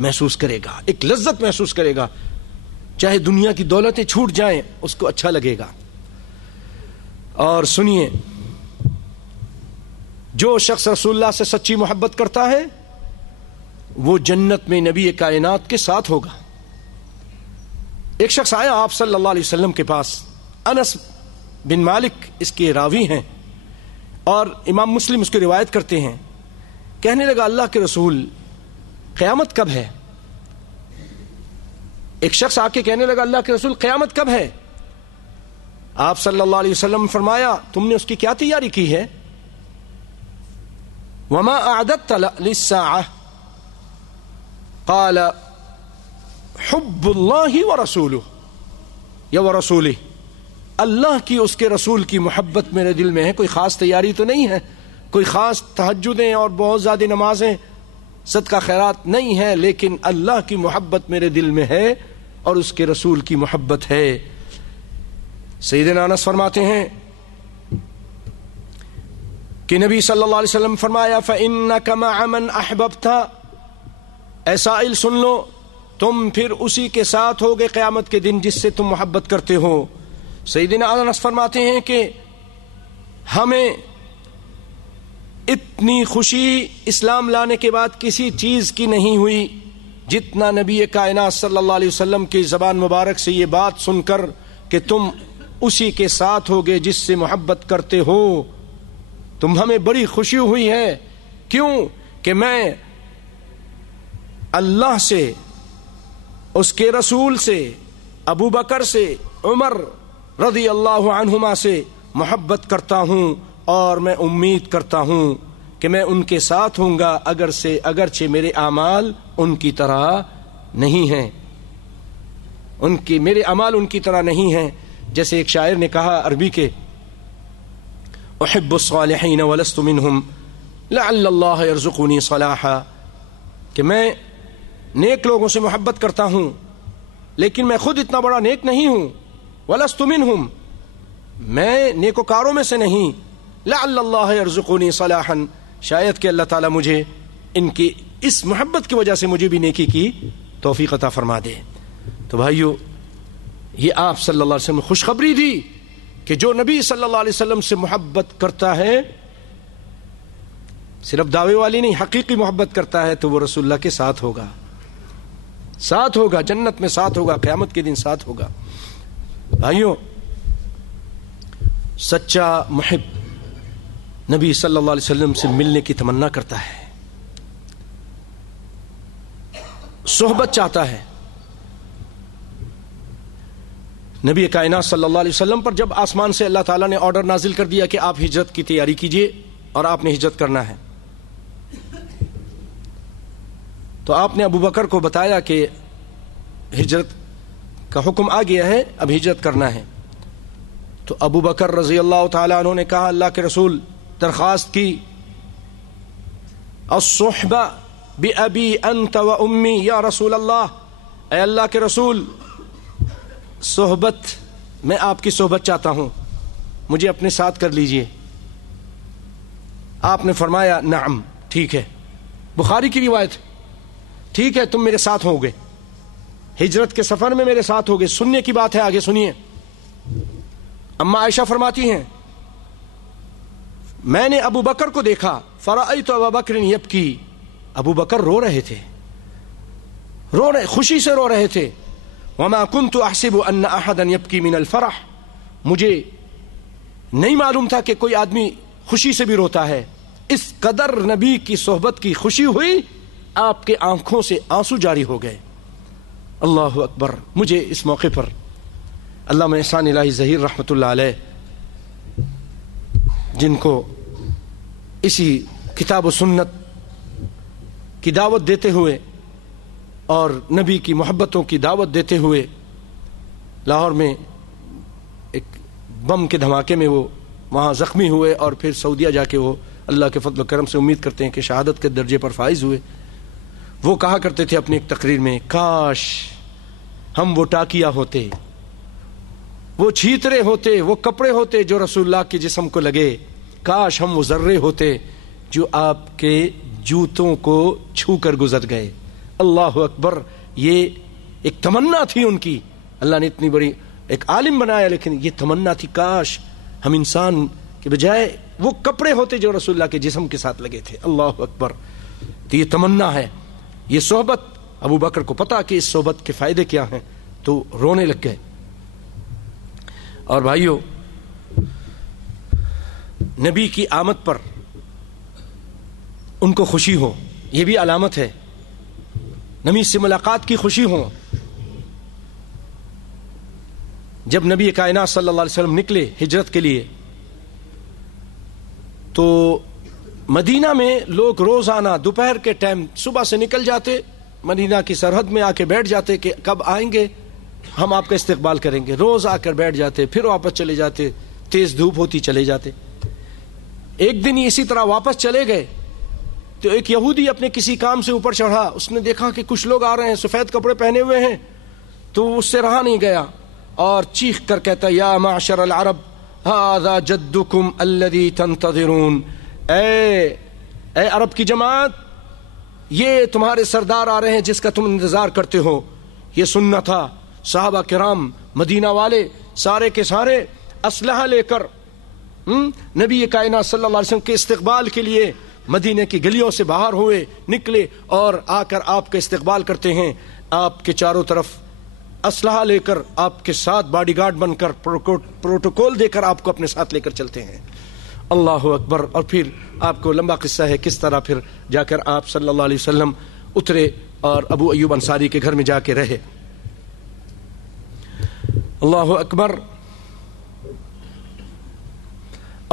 محسوس کرے گا، ایک لذت محسوس کرے گا، چاہے دنیا کی دولتیں چھوٹ جائیں اس کو اچھا لگے گا۔ اور سنیے، جو شخص رسول اللہ سے سچی محبت کرتا ہے وہ جنت میں نبی کائنات کے ساتھ ہوگا۔ ایک شخص آیا آپ صلی اللہ علیہ وسلم کے پاس، انس بن مالک اس کے راوی ہیں اور امام مسلم اس کی روایت کرتے ہیں، کہنے لگا اللہ کے رسول قیامت کب ہے؟ ایک شخص آ کے کہنے لگا اللہ کے رسول قیامت کب ہے؟ آپ صلی اللہ علیہ وسلم نے فرمایا تم نے اس کی کیا تیاری کی ہے؟ وما اعددت للساعة قال حب اللہ ورسولہ یا ورسولہ، اللہ کی اس کے رسول کی محبت میرے دل میں ہے، کوئی خاص تیاری تو نہیں ہے، کوئی خاص تہجدیں اور بہت زیادہ نمازیں صدقہ خیرات نہیں ہے، لیکن اللہ کی محبت میرے دل میں ہے اور اس کے رسول کی محبت ہے۔ سیدنا انس فرماتے ہیں کہ نبی صلی اللہ علیہ وسلم فرمایا فَإِنَّكَ مَعَ مَنْ أَحْبَبْتَ، اے سائل سن لو، تم پھر اسی کے ساتھ ہوگے قیامت کے دن جس سے تم محبت کرتے ہو۔ سیدنا انس فرماتے ہیں کہ ہمیں اتنی خوشی اسلام لانے کے بعد کسی چیز کی نہیں ہوئی جتنا نبی کائنات صلی اللہ علیہ وسلم کی زبان مبارک سے یہ بات سن کر کہ تم اسی کے ساتھ ہوگے جس سے محبت کرتے ہو، تم ہمیں بڑی خوشی ہوئی ہے۔ کیوں کہ میں اللہ سے، اس کے رسول سے، ابو بکر سے، عمر رضی اللہ عنہما سے محبت کرتا ہوں، اور میں امید کرتا ہوں کہ میں ان کے ساتھ ہوں گا اگرچہ میرے اعمال ان کی طرح نہیں ہیں، میرے اعمال ان کی طرح نہیں ہیں۔ جیسے ایک شاعر نے کہا عربی کے، احب الصالحین ولست منہم لعل اللہ یرزقنی صلاحا، کہ میں نیک لوگوں سے محبت کرتا ہوں لیکن میں خود اتنا بڑا نیک نہیں ہوں، ولست منہم، میں نیکوکاروں میں سے نہیں، لعل اللہ یرزقنی صلاحا، شاید کہ اللہ تعالیٰ مجھے ان کی اس محبت کی وجہ سے مجھے بھی نیکی کی توفیق عطا فرما دے۔ تو بھائیو، یہ آپ صلی اللہ علیہ وسلم نے خوشخبری دی کہ جو نبی صلی اللہ علیہ وسلم سے محبت کرتا ہے، صرف دعوے والی نہیں، حقیقی محبت کرتا ہے، تو وہ رسول اللہ کے ساتھ ہوگا، ساتھ ہوگا، جنت میں ساتھ ہوگا، قیامت کے دن ساتھ ہوگا۔ بھائیو، سچا محب نبی صلی اللہ علیہ وسلم سے ملنے کی تمنا کرتا ہے، صحبت چاہتا ہے۔ نبی کائنات صلی اللہ علیہ وسلم پر جب آسمان سے اللہ تعالیٰ نے آرڈر نازل کر دیا کہ آپ ہجرت کی تیاری کیجئے اور آپ نے ہجرت کرنا ہے، تو آپ نے ابو بکر کو بتایا کہ ہجرت کا حکم آ گیا ہے، اب ہجرت کرنا ہے۔ تو ابو بکر رضی اللہ تعالیٰ عنہ نے کہا اللہ کے رسول، درخواست کی، الصحبہ بأبی انت و امی یا رسول اللہ، اے اللہ کے رسول، صحبت، میں آپ کی صحبت چاہتا ہوں، مجھے اپنے ساتھ کر لیجئے۔ آپ نے فرمایا نعم، ٹھیک ہے، بخاری کی روایت، ٹھیک ہے تم میرے ساتھ ہوگے، ہجرت کے سفر میں میرے ساتھ ہوگے۔ سننے کی بات ہے، آگے سنیے۔ اما عائشہ فرماتی ہیں میں نے ابو بکر کو دیکھا، فرأیت ابا بکر یبکی، ابو بکر رو رہے تھے، خوشی سے رو رہے تھے۔ وما كنت احسب ان احدا يبكي من الفرح، مجھے نہیں معلوم تھا کہ کوئی آدمی خوشی سے بھی روتا ہے۔ اس قدر نبی کی صحبت کی خوشی ہوئی، آپ کے آنکھوں سے آنسو جاری ہو گئے۔ اللہ اکبر۔ مجھے اس موقع پر علامہ احسان الہی ظہیر رحمۃ اللہ علیہ، جن کو اسی کتاب و سنت کی دعوت دیتے ہوئے اور نبی کی محبتوں کی دعوت دیتے ہوئے لاہور میں ایک بم کے دھماکے میں وہ وہاں زخمی ہوئے اور پھر سعودیہ جا کے وہ اللہ کے فضل و کرم سے امید کرتے ہیں کہ شہادت کے درجے پر فائز ہوئے. وہ کہا کرتے تھے اپنی ایک تقریر میں، کاش ہم وہ ٹاکیا ہوتے، وہ چھیترے ہوتے، وہ کپڑے ہوتے جو رسول اللہ کے جسم کو لگے، کاش ہم وہ ذرے ہوتے جو آپ کے جوتوں کو چھو کر گزر گئے. اللہ اکبر. یہ ایک تمنا تھی ان کی. اللہ نے اتنی بڑی ایک عالم بنایا، لیکن یہ تمنا تھی کاش ہم انسان کے بجائے وہ کپڑے ہوتے جو رسول اللہ کے جسم کے ساتھ لگے تھے. اللہ اکبر. تو یہ تمنا ہے، یہ صحبت. ابو بکر کو پتا کہ اس صحبت کے فائدے کیا ہیں تو رونے لگ گئے. اور بھائیو، نبی کی آمد پر ان کو خوشی ہو، یہ بھی علامت ہے. نبی سے ملاقات کی خوشی ہو. جب نبی کائنات صلی اللہ علیہ وسلم نکلے ہجرت کے لیے تو مدینہ میں لوگ روزانہ دوپہر کے ٹائم صبح سے نکل جاتے، مدینہ کی سرحد میں آ کے بیٹھ جاتے کہ کب آئیں گے ہم آپ کا استقبال کریں گے. روز آ کر بیٹھ جاتے، پھر واپس چلے جاتے، تیز دھوپ ہوتی چلے جاتے. ایک دن اسی طرح واپس چلے گئے تو ایک یہودی اپنے کسی کام سے اوپر چڑھا، اس نے دیکھا کہ کچھ لوگ آ رہے ہیں، سفید کپڑے پہنے ہوئے ہیں، تو اس سے رہا نہیں گیا اور چیخ کر کہتا، یا معشر العرب ھذا جدکم الذی تنتظرون. اے عرب کی جماعت، یہ تمہارے سردار آ رہے ہیں جس کا تم انتظار کرتے ہو. یہ سننا تھا. صحابہ کرام مدینہ والے سارے کے سارے اسلحہ لے کر نبی کائنات صلی اللہ علیہ وسلم کے استقبال کے لیے مدینہ کی گلیوں سے باہر ہوئے، نکلے اور آ کر آپ کا استقبال کرتے ہیں. آپ کے چاروں طرف اسلحہ لے کر آپ کے ساتھ باڈی گارڈ بن کر پروٹوکول دے کر آپ کو اپنے ساتھ لے کر چلتے ہیں. اللہ اکبر. اور پھر آپ کو لمبا قصہ ہے کس طرح پھر جا کر آپ صلی اللہ علیہ وسلم اترے اور ابو ایوب انصاری کے گھر میں جا کے رہے. اللہ اکبر.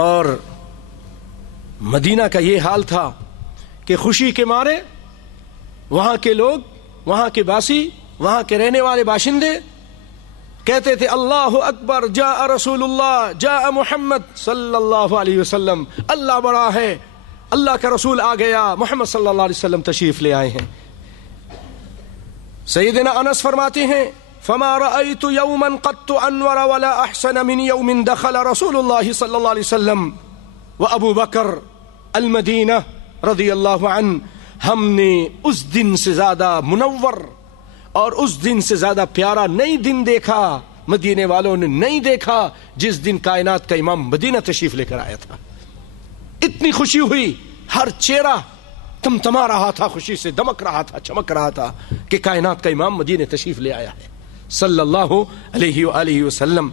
اور مدینہ کا یہ حال تھا کہ خوشی کے مارے وہاں کے لوگ، وہاں کے باسی، وہاں کے رہنے والے باشندے کہتے تھے، اللہ اکبر، جاء رسول اللہ، جاء محمد صلی اللہ علیہ وسلم. اللہ بڑا ہے، اللہ کا رسول آ گیا، محمد صلی اللہ علیہ وسلم تشریف لے آئے ہیں. سیدنا انس فرماتے ہیں، فما رأيت يوما قط انور ولا احسن من يوم دخل رسول الله صلی اللہ علیہ وسلم وابو بکر المدینہ رضی اللہ عنہ. ہم نے اس دن سے زیادہ منور اور اس دن سے زیادہ پیارا نئی دن دیکھا، مدینے والوں نے نہیں دیکھا جس دن کائنات کا امام مدینہ تشریف لے کر آیا تھا. اتنی خوشی ہوئی، ہر چہرہ تمتما رہا تھا، خوشی سے دمک رہا تھا، چمک رہا تھا کہ کائنات کا امام مدینہ تشریف لے آیا ہے صلی اللہ علیہ وآلہ وسلم.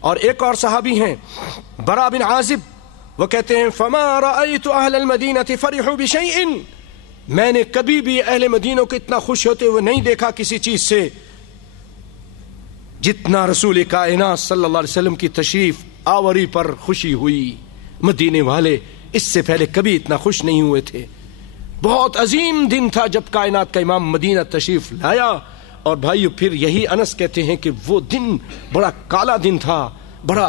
اور ایک اور صحابی ہیں برا بن عازب، وہ کہتے ہیں، فما رأيت اہل المدینہ فرحوا بشیء. میں نے کبھی بھی اہل مدینہ کو اتنا خوش ہوتے ہوئے نہیں دیکھا کسی چیز سے جتنا رسول کائنات صلی اللہ علیہ وسلم کی تشریف آوری پر خوشی ہوئی. مدینے والے اس سے پہلے کبھی اتنا خوش نہیں ہوئے تھے. بہت عظیم دن تھا جب کائنات کا امام مدینہ تشریف لایا. اور بھائیو، پھر یہی انس کہتے ہیں کہ وہ دن بڑا کالا دن تھا، بڑا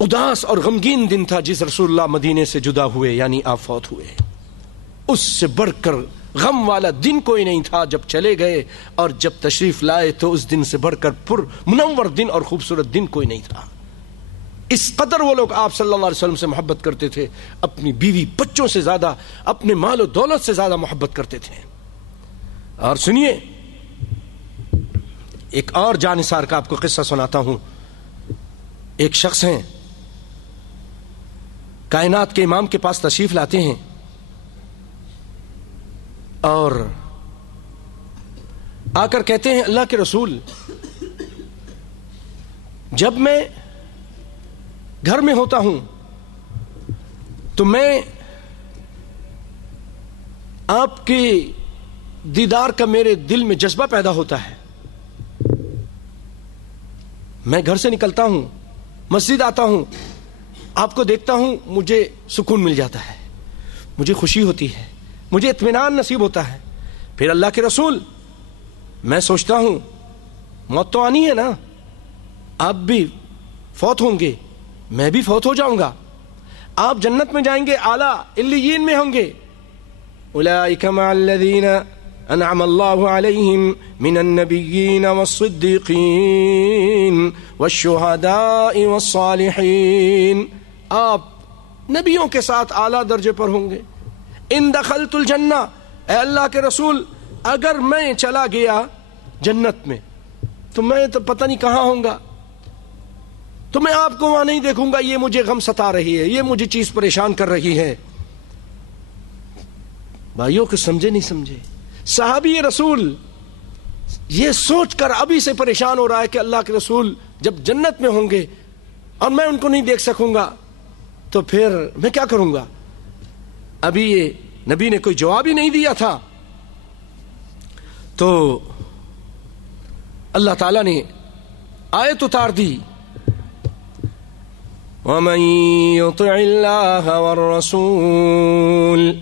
اداس اور غمگین دن تھا جس رسول اللہ مدینے سے جدا ہوئے، یعنی آپ فوت ہوئے. اس سے بڑھ کر غم والا دن کوئی نہیں تھا جب چلے گئے، اور جب تشریف لائے تو اس دن سے بڑھ کر پر منور دن اور خوبصورت دن کوئی نہیں تھا. اس قدر وہ لوگ آپ صلی اللہ علیہ وسلم سے محبت کرتے تھے، اپنی بیوی بچوں سے زیادہ، اپنے مال و دولت سے زیادہ محبت کرتے تھے. اور سنیے، ایک اور جانثار کا آپ کو قصہ سناتا ہوں. ایک شخص ہیں، کائنات کے امام کے پاس تشریف لاتے ہیں اور آ کر کہتے ہیں، اللہ کے رسول، جب میں گھر میں ہوتا ہوں تو میں آپ کے دیدار کا میرے دل میں جذبہ پیدا ہوتا ہے. میں گھر سے نکلتا ہوں، مسجد آتا ہوں، آپ کو دیکھتا ہوں، مجھے سکون مل جاتا ہے، مجھے خوشی ہوتی ہے، مجھے اطمینان نصیب ہوتا ہے. پھر اللہ کے رسول میں سوچتا ہوں موت تو آنی ہے نا، آپ بھی فوت ہوں گے، میں بھی فوت ہو جاؤں گا، آپ جنت میں جائیں گے، اعلیٰ علیین میں ہوں گے، اولئک مع الذین انعم اللہ علیہم من النبیین والصدیقین والشہداء والصالحین، آپ نبیوں کے ساتھ اعلیٰ درجے پر ہوں گے۔ ان دخلت الجنہ، اے اللہ کے رسول اگر میں چلا گیا جنت میں تو میں تو پتہ نہیں کہاں ہوں گا، تو میں آپ کو وہاں نہیں دیکھوں گا، یہ مجھے غم ستا رہی ہے، یہ مجھے چیز پریشان کر رہی ہے۔ بھائیوں کو سمجھے نہیں سمجھے، صحابی رسول یہ سوچ کر ابھی سے پریشان ہو رہا ہے کہ اللہ کے رسول جب جنت میں ہوں گے اور میں ان کو نہیں دیکھ سکوں گا تو پھر میں کیا کروں گا۔ ابھی یہ نبی نے کوئی جواب ہی نہیں دیا تھا، تو اللہ تعالیٰ نے آیت اتار دی، وَمَن يُطِعِ اللَّهَ وَالرَّسُولَ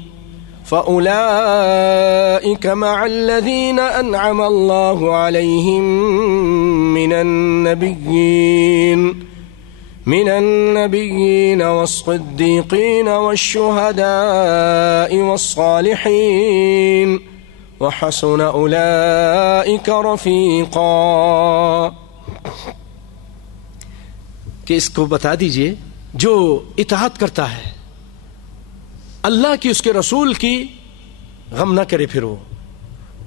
فَأُولَئِكَ مَعَ الَّذِينَ أَنْعَمَ اللَّهُ عَلَيْهِمْ من النبيين والصديقين والشهداء والصالحين وحسن أولئك رفيقا۔ کہ اس کو بتا دیجئے جو اطاعت کرتا ہے اللہ کی، اس کے رسول کی، غم نہ کرے پھر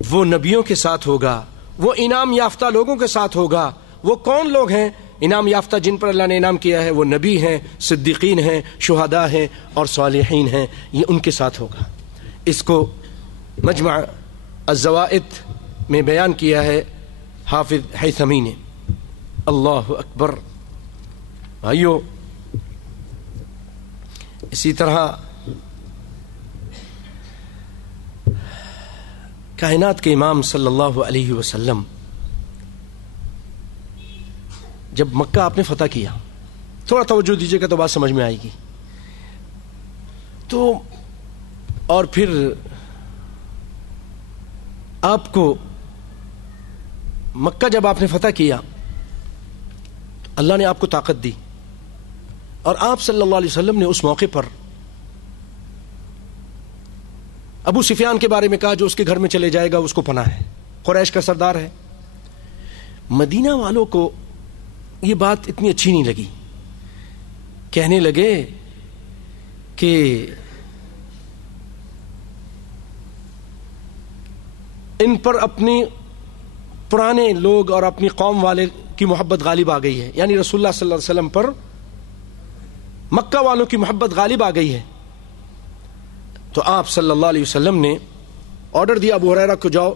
وہ نبیوں کے ساتھ ہوگا، وہ انعام یافتہ لوگوں کے ساتھ ہوگا۔ وہ کون لوگ ہیں انعام یافتہ جن پر اللہ نے انعام کیا ہے؟ وہ نبی ہیں، صدیقین ہیں، شہداء ہیں اور صالحین ہیں، یہ ان کے ساتھ ہوگا۔ اس کو مجمع الزوائد میں بیان کیا ہے حافظ حیثمی نے۔ اللہ اکبر۔ بھائیو اسی طرح کائنات کے امام صلی اللہ علیہ وسلم جب مکہ آپ نے فتح کیا، تھوڑا توجہ دیجیے گا تو بات سمجھ میں آئے گی، تو اور پھر آپ کو مکہ جب آپ نے فتح کیا اللہ نے آپ کو طاقت دی، اور آپ صلی اللہ علیہ وسلم نے اس موقع پر ابو سفیان کے بارے میں کہا جو اس کے گھر میں چلے جائے گا اس کو پناہ ہے، قریش کا سردار ہے۔ مدینہ والوں کو یہ بات اتنی اچھی نہیں لگی، کہنے لگے کہ ان پر اپنی پرانے لوگ اور اپنی قوم والے کی محبت غالب آ گئی ہے، یعنی رسول اللہ صلی اللہ علیہ وسلم پر مکہ والوں کی محبت غالب آ گئی ہے۔ تو آپ صلی اللہ علیہ وسلم نے آرڈر دیا ابو ہریرہ کو، جاؤ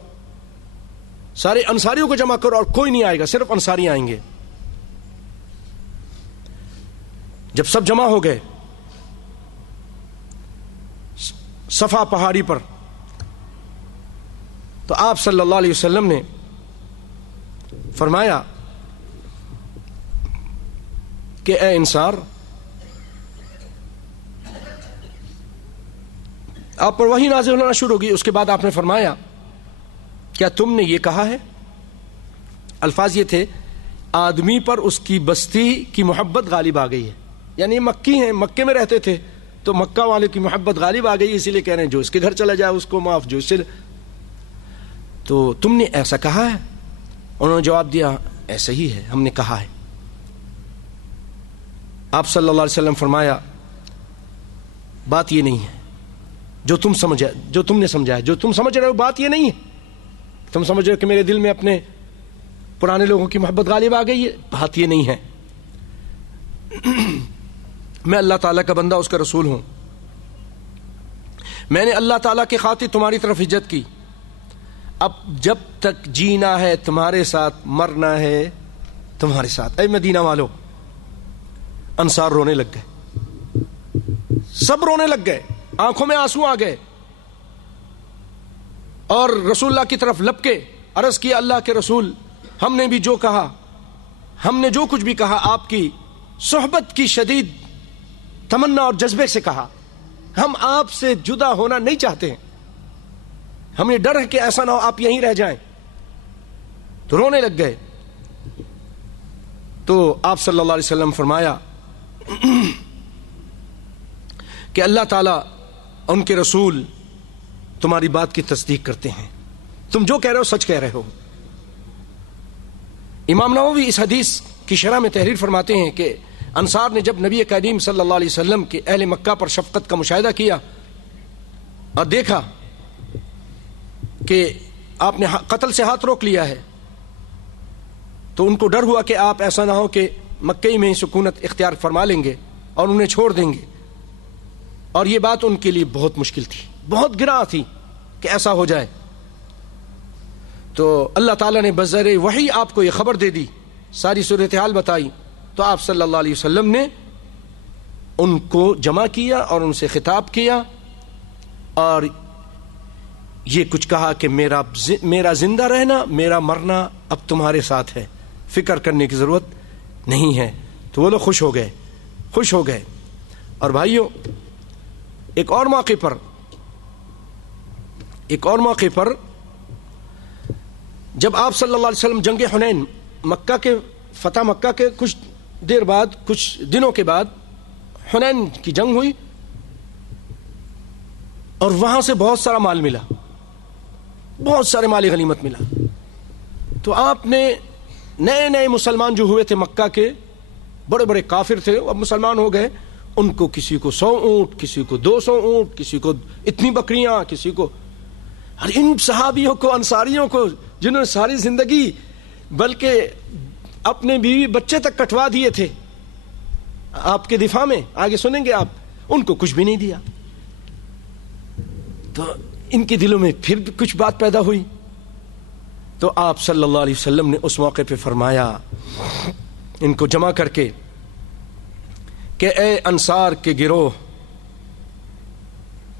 سارے انصاریوں کو جمع کرو اور کوئی نہیں آئے گا، صرف انصاری آئیں گے۔ جب سب جمع ہو گئے صفا پہاڑی پر، تو آپ صلی اللہ علیہ وسلم نے فرمایا کہ اے انصار، آپ پر وحی نازل ہونا شروع ہوگی۔ اس کے بعد آپ نے فرمایا کیا تم نے یہ کہا ہے؟ الفاظ یہ تھے آدمی پر اس کی بستی کی محبت غالب آ گئی ہے، یعنی مکی ہیں، مکے میں رہتے تھے تو مکہ والے کی محبت غالب آ گئی، اسی لیے کہہ رہے ہیں جو اس کے گھر چلا جائے اس کو معاف، جو اس سے۔ تو تم نے ایسا کہا ہے؟ انہوں نے جواب دیا ایسا ہی ہے، ہم نے کہا ہے۔ آپ صلی اللہ علیہ وسلم فرمایا بات یہ نہیں ہے جو تم سمجھا، جو تم نے سمجھا ہے، جو تم سمجھ رہے ہو بات یہ نہیں ہے، تم سمجھ رہے ہو کہ میرے دل میں اپنے پرانے لوگوں کی محبت غالب آ گئی ہے، بات یہ نہیں ہے۔ میں اللہ تعالیٰ کا بندہ، اس کا رسول ہوں، میں نے اللہ تعالیٰ کی خاطر تمہاری طرف ہجرت کی، اب جب تک جینا ہے تمہارے ساتھ، مرنا ہے تمہارے ساتھ۔ اے مدینہ والو، انصار رونے لگ گئے، سب رونے لگ گئے، آنکھوں میں آنسو آ گئے، اور رسول اللہ کی طرف لپکے عرض کیا اللہ کے رسول، ہم نے بھی جو کہا، ہم نے جو کچھ بھی کہا آپ کی صحبت کی شدید تمنا اور جذبے سے کہا، ہم آپ سے جدا ہونا نہیں چاہتے ہیں، ہمیں ڈر ہے کہ ایسا نہ ہو آپ یہیں رہ جائیں۔ تو رونے لگ گئے. تو آپ صلی اللہ علیہ وسلم فرمایا کہ اللہ تعالیٰ ان کے رسول تمہاری بات کی تصدیق کرتے ہیں، تم جو کہہ رہے ہو سچ کہہ رہے ہو. امام نووی اس حدیث کی شرح میں تحریر فرماتے ہیں کہ انصار نے جب نبی کریم صلی اللہ علیہ وسلم کے اہل مکہ پر شفقت کا مشاہدہ کیا اور دیکھا کہ آپ نے قتل سے ہاتھ روک لیا ہے، تو ان کو ڈر ہوا کہ آپ ایسا نہ ہو کہ مکے میں سکونت اختیار فرما لیں گے اور انہیں چھوڑ دیں گے، اور یہ بات ان کے لیے بہت مشکل تھی، بہت گراں تھی کہ ایسا ہو جائے. تو اللہ تعالیٰ نے بذریعہ وحی آپ کو یہ خبر دے دی، ساری صورتحال بتائی. تو آپ صلی اللہ علیہ وسلم نے ان کو جمع کیا اور ان سے خطاب کیا اور یہ کچھ کہا کہ میرا زندہ رہنا، میرا مرنا اب تمہارے ساتھ ہے، فکر کرنے کی ضرورت نہیں ہے. تو وہ لوگ خوش ہو گئے. اور بھائیوں، ایک اور موقع پر جب آپ صلی اللہ علیہ وسلم جنگ حنین، مکہ کے فتح مکہ کے کچھ دیر بعد، کچھ دنوں کے بعد حنین کی جنگ ہوئی اور وہاں سے بہت سارا مال ملا، بہت سارے مال غنیمت ملا. تو آپ نے نئے مسلمان جو ہوئے تھے مکہ کے، بڑے بڑے کافر تھے، اب مسلمان ہو گئے، ان کو کسی کو 100 اونٹ، کسی کو 200 اونٹ، کسی کو اتنی بکریاں، کسی کو، اور ان صحابیوں کو، انصاریوں کو جنہوں نے ساری زندگی بلکہ اپنے بیوی بچے تک کٹوا دیے تھے آپ کے دفاع میں، آگے سنیں گے آپ، ان کو کچھ بھی نہیں دیا. تو ان کے دلوں میں پھر کچھ بات پیدا ہوئی. تو آپ صلی اللہ علیہ وسلم نے اس موقع پہ فرمایا ان کو جمع کر کے کہ اے انصار کے گروہ،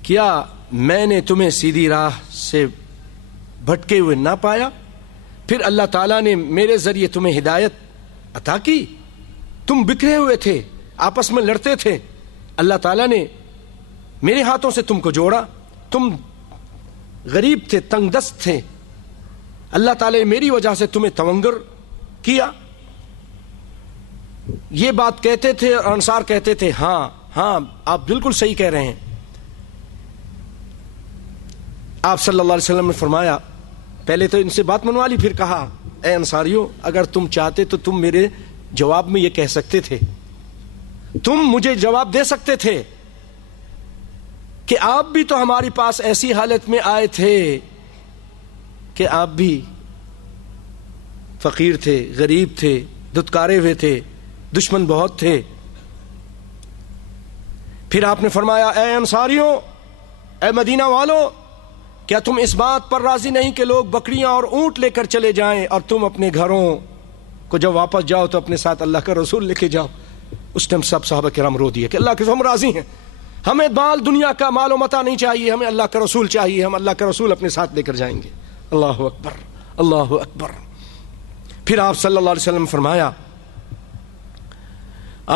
کیا میں نے تمہیں سیدھی راہ سے بھٹکے ہوئے نہ پایا؟ پھر اللہ تعالیٰ نے میرے ذریعے تمہیں ہدایت عطا کی. تم بکھرے ہوئے تھے، آپس میں لڑتے تھے، اللہ تعالیٰ نے میرے ہاتھوں سے تم کو جوڑا. تم غریب تھے، تنگ دست تھے، اللہ تعالیٰ نے میری وجہ سے تمہیں تونگر کیا. یہ بات کہتے تھے اور انصار کہتے تھے ہاں آپ بالکل صحیح کہہ رہے ہیں. آپ صلی اللہ علیہ وسلم نے فرمایا، پہلے تو ان سے بات منوا لی، پھر کہا اے انصاریوں، اگر تم چاہتے تو تم میرے جواب میں یہ کہہ سکتے تھے، تم مجھے جواب دے سکتے تھے کہ آپ بھی تو ہمارے پاس ایسی حالت میں آئے تھے کہ آپ بھی فقیر تھے، غریب تھے، دھتکارے ہوئے تھے، دشمن بہت تھے. پھر آپ نے فرمایا اے انصاریوں، اے مدینہ والو، کیا تم اس بات پر راضی نہیں کہ لوگ بکریاں اور اونٹ لے کر چلے جائیں اور تم اپنے گھروں کو جب واپس جاؤ تو اپنے ساتھ اللہ کا رسول لے کے جاؤ؟ اس ٹائم سب صحابہ کرام رو دیے کہ اللہ کے ہم راضی ہیں، ہمیں مال دنیا کا مال و متاع نہیں چاہیے، ہمیں اللہ کا رسول چاہیے، ہم اللہ کا رسول اپنے ساتھ لے کر جائیں گے. اللہ اکبر، اللہ اکبر. پھر آپ صلی اللہ علیہ وسلم فرمایا،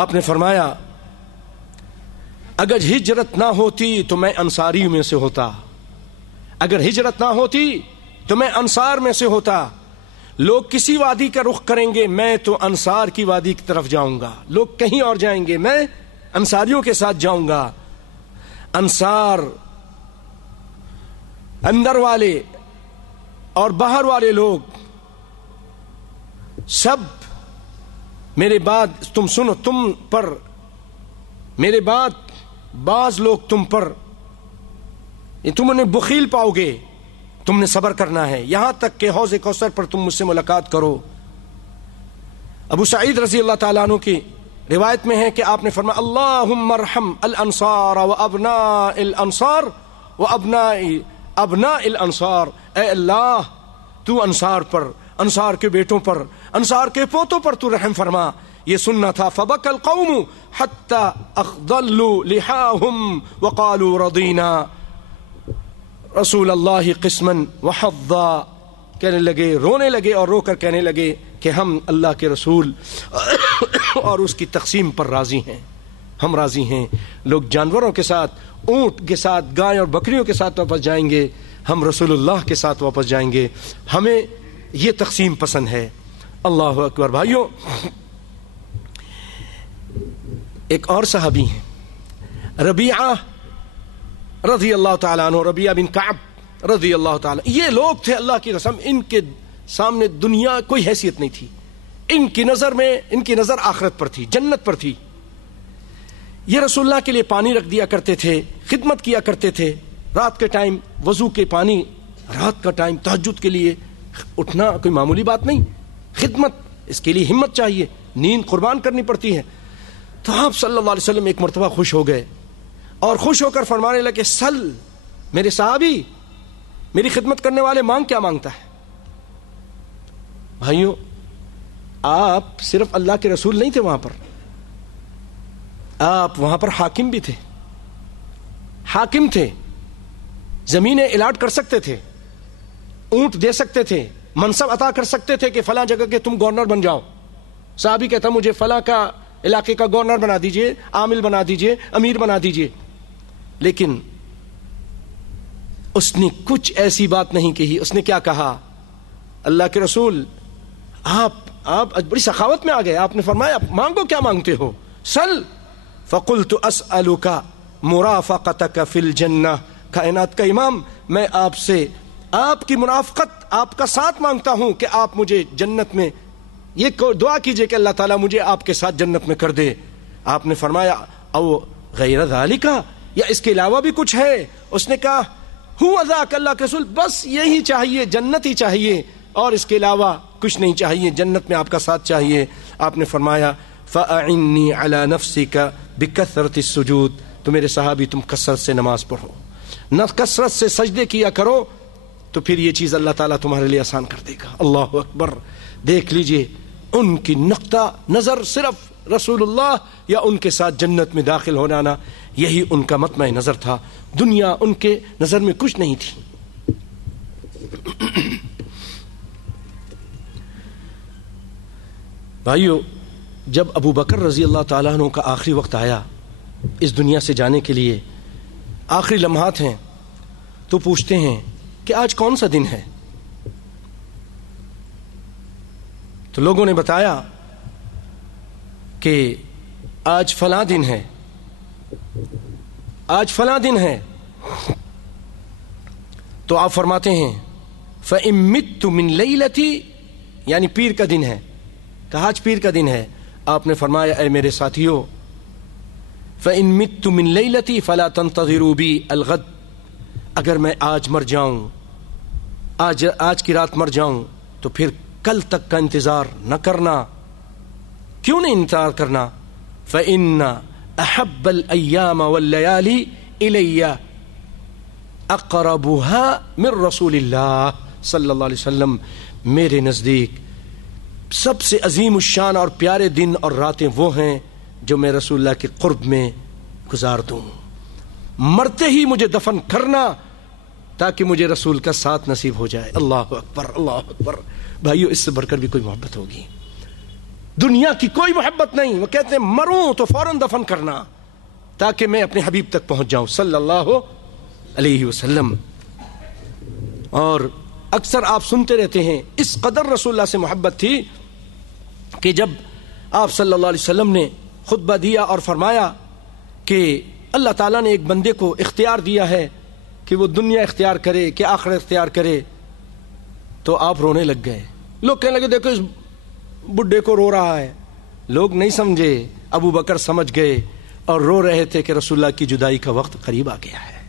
آپ نے فرمایا اگر ہجرت نہ ہوتی تو میں انصاری میں سے ہوتا، اگر ہجرت نہ ہوتی تو میں انصار میں سے ہوتا. لوگ کسی وادی کا رخ کریں گے، میں تو انصار کی وادی کی طرف جاؤں گا. لوگ کہیں اور جائیں گے، میں انصاریوں کے ساتھ جاؤں گا. انصار اندر والے اور باہر والے لوگ سب میرے بعد، تم سنو، تم پر میرے بعد بعض لوگ تم پر، تم انہیں بخیل پاؤ گے، تم نے صبر کرنا ہے یہاں تک کہ حوض کوثر پر تم مجھ سے ملاقات کرو. ابو سعید رضی اللہ تعالیٰ عنہ کی روایت میں ہے کہ آپ نے فرمایا اللہم ارحم الانصار و ابناء الانصار و ابناء الانصار، اے اللہ تو انصار پر، انصار کے بیٹوں پر، انصار کے پوتوں پر تو رحم فرما. یہ سننا تھا فبکى القوم حتى اخضلوا لحاهم وقالوا رضینا رسول اللہ قسما وحظا. کہنے لگے، رونے لگے اور رو کر کہنے لگے کہ ہم اللہ کے رسول اور اس کی تقسیم پر راضی ہیں، ہم راضی ہیں. لوگ جانوروں کے ساتھ، اونٹ کے ساتھ، گائے اور بکریوں کے ساتھ واپس جائیں گے، ہم رسول اللہ کے ساتھ واپس جائیں گے. ہمیں یہ تقسیم پسند ہے. اللہ اکبر. بھائیوں، ایک اور صحابی ہیں ربیعہ رضی اللہ تعالیٰ عنہ، ربیعہ بن کعب رضی اللہ تعالیٰ. یہ لوگ تھے اللہ کی قسم، ان کے سامنے دنیا کوئی حیثیت نہیں تھی. ان کی نظر آخرت پر تھی، جنت پر تھی. یہ رسول اللہ کے لیے پانی رکھ دیا کرتے تھے، خدمت کیا کرتے تھے. رات کے ٹائم وضو کے پانی، رات کا ٹائم تہجد کے لیے اٹھنا کوئی معمولی بات نہیں. خدمت، اس کے لیے ہمت چاہیے، نیند قربان کرنی پڑتی ہے. تو آپ صلی اللہ علیہ وسلم ایک مرتبہ خوش ہو گئے اور خوش ہو کر فرمانے لگے، سل میرے صحابی، میری خدمت کرنے والے مانگ کیا مانگتا ہے. بھائیوں، آپ صرف اللہ کے رسول نہیں تھے وہاں پر، آپ وہاں پر حاکم بھی تھے. حاکم تھے، زمینیں الاٹ کر سکتے تھے، اونٹ دے سکتے تھے، منصب عطا کر سکتے تھے کہ فلاں جگہ کے تم گورنر بن جاؤ. صحابی کہتا مجھے فلاں کا علاقے کا گورنر بنا دیجئے، عامل بنا دیجئے، امیر بنا دیجئے. لیکن اس نے کچھ ایسی بات نہیں کہی. اس نے کیا کہا، اللہ کے رسول آپ بڑی سخاوت میں آ گئے. آپ نے فرمایا مانگو، کیا مانگتے ہو. سل فقلت اسألک مرافقتک فی الجنہ. کائنات کا امام، میں آپ سے آپ کی مرافقت، آپ کا ساتھ مانگتا ہوں کہ آپ مجھے جنت میں، یہ دعا کیجئے کہ اللہ تعالیٰ مجھے آپ کے ساتھ جنت میں کر دے. آپ نے فرمایا او غیر ذالک، یا اس کے علاوہ بھی کچھ ہے. اس نے کہا ہوا ذاک، اللہ کے رسول بس یہی چاہیے، جنت ہی چاہیے، اور اس کے علاوہ کچھ نہیں چاہیے، جنت میں آپ کا ساتھ چاہیے. آپ نے فرمایا فَأَعِنِّي عَلَى نَفْسِكَ بِكَثْرَةِ السُّجُودِ. تو میرے صحابی تم کثرت سے نماز پڑھو، نہ کثرت سے سجدے کیا کرو، تو پھر یہ چیز اللہ تعالیٰ تمہارے لیے آسان کر دے گا. اللہ اکبر. دیکھ لیجئے ان کی نقطہ نظر صرف رسول اللہ یا ان کے ساتھ جنت میں داخل ہو جانا، یہی ان کا مطمع نظر تھا. دنیا ان کے نظر میں کچھ نہیں تھی. بھائیو، جب ابو بکر رضی اللہ تعالیٰ عنہ کا آخری وقت آیا اس دنیا سے جانے کے لیے، آخری لمحات ہیں، تو پوچھتے ہیں کہ آج کون سا دن ہے. تو لوگوں نے بتایا کہ آج فلاں دن ہے، آج فلاں دن ہے. تو آپ فرماتے ہیں فَإِن مِتُّ مِن لَيْلَتِي، یعنی پیر کا دن ہے. کہا آج پیر کا دن ہے. آپ نے فرمایا اے میرے ساتھیو فَإِن مِتُّ مِن لَيْلَتِي فَلَا تَنْتَظِرُوا بِي الْغَدْ. اگر میں آج مر جاؤں، آج کی رات مر جاؤں، تو پھر کل تک کا انتظار نہ کرنا. کیوں نہیں انتظار کرنا؟ فَإِنَّ أَحَبَّ الْأَيَّامَ وَاللَّيَالِي إِلَيَّ أَقْرَبُهَا مِن رسول اللہ صلی اللہ علیہ وسلم. میرے نزدیک سب سے عظیم الشان اور پیارے دن اور راتیں وہ ہیں جو میں رسول اللہ کے قرب میں گزار دوں. مرتے ہی مجھے دفن کرنا تاکہ مجھے رسول کا ساتھ نصیب ہو جائے. اللہ اکبر، اللہ اکبر. بھائیو، اس سے بڑھ کر بھی کوئی محبت ہوگی؟ دنیا کی کوئی محبت نہیں. وہ کہتے ہیں مروں تو فوراً دفن کرنا تاکہ میں اپنے حبیب تک پہنچ جاؤں صلی اللہ علیہ وسلم. اور اکثر آپ سنتے رہتے ہیں اس قدر رسول اللہ سے محبت تھی کہ جب آپ صلی اللہ علیہ وسلم نے خطبہ دیا اور فرمایا کہ اللہ تعالیٰ نے ایک بندے کو اختیار دیا ہے کہ وہ دنیا اختیار کرے کہ آخرت اختیار کرے، تو آپ رونے لگ گئے. لوگ کہنے لگے دیکھو اس بڈھے کو رو رہا ہے. لوگ نہیں سمجھے، ابو بکر سمجھ گئے اور رو رہے تھے کہ رسول اللہ کی جدائی کا وقت قریب آ گیا ہے،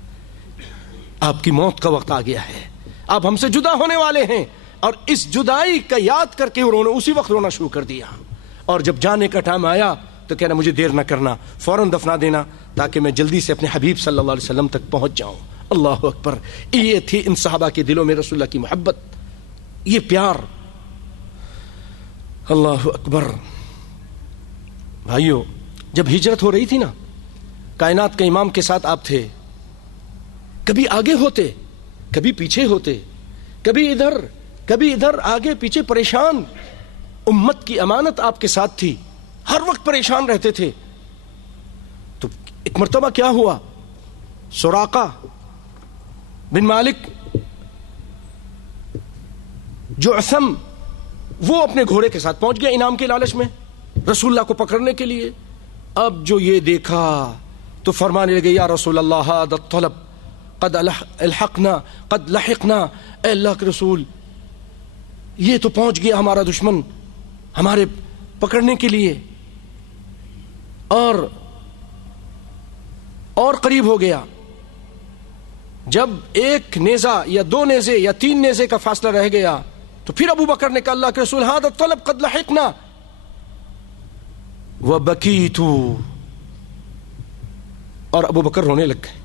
آپ کی موت کا وقت آ گیا ہے، آپ ہم سے جدا ہونے والے ہیں. اور اس جدائی کا یاد کر کے اسی وقت رونا شروع کر دیا. اور جب جانے کا ٹائم آیا تو کہنا مجھے دیر نہ کرنا، فوراً دفنا دینا تاکہ میں جلدی سے اپنے حبیب صلی اللہ علیہ وسلم تک پہنچ جاؤں. اللہ اکبر. یہ تھی ان صحابہ کے دلوں میں رسول اللہ کی محبت، یہ پیار. اللہ اکبر. بھائیو، جب ہجرت ہو رہی تھی نا، کائنات کے امام کے ساتھ آپ تھے. کبھی آگے ہوتے، کبھی پیچھے ہوتے، کبھی ادھر آگے پیچھے، پریشان. امت کی امانت آپ کے ساتھ تھی، ہر وقت پریشان رہتے تھے. تو ایک مرتبہ کیا ہوا، سراقہ بن مالک جعثم وہ اپنے گھوڑے کے ساتھ پہنچ گیا انعام کے لالچ میں رسول اللہ کو پکڑنے کے لیے. اب جو یہ دیکھا تو فرمانے لگے یا رسول اللہ هذا الطلب قد الحقنا قد لحقنا، اے اللہ کے رسول یہ تو پہنچ گیا ہمارا دشمن ہمارے پکڑنے کے لیے اور قریب ہو گیا. جب ایک نیزہ یا دو نیزے یا تین نیزے کا فاصلہ رہ گیا تو پھر ابو بکر نے کہا اللہ کے رسول هذا الطلب قد لحقنا وبکیت، اور ابو بکر رونے لگ گئے.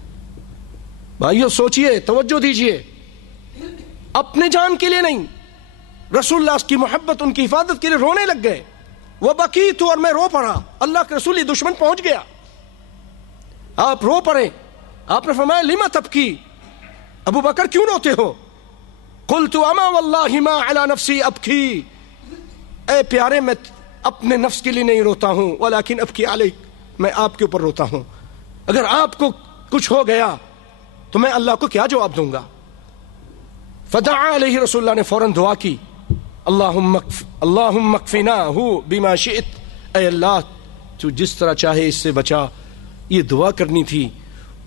بھائیو سوچئے، توجہ دیجئے، اپنے جان کے لیے نہیں، رسول اللہ کی محبت ان کی حفاظت کے لیے رونے لگ گئے. وبکیت، اور میں رو پڑا. اللہ کے رسول یہ دشمن پہنچ گیا، آپ رو پڑے. آپ نے فرمایا لما تبکی، ابو بکر کیوں روتے ہو؟ قلت اما واللہ ما علی نفسی ابکی، اے پیارے میں اپنے نفس کے لیے نہیں روتا ہوں ولیکن ابکی علیک، میں آپ کے اوپر روتا ہوں. اگر آپ کو کچھ ہو گیا تو میں اللہ کو کیا جواب دوں گا؟ فدعا علیہ، رسول اللہ نے فوراً دعا کی اللہم اکفناہ بما شئت، اے اللہ تو جس طرح چاہے اس سے بچا. یہ دعا کرنی تھی.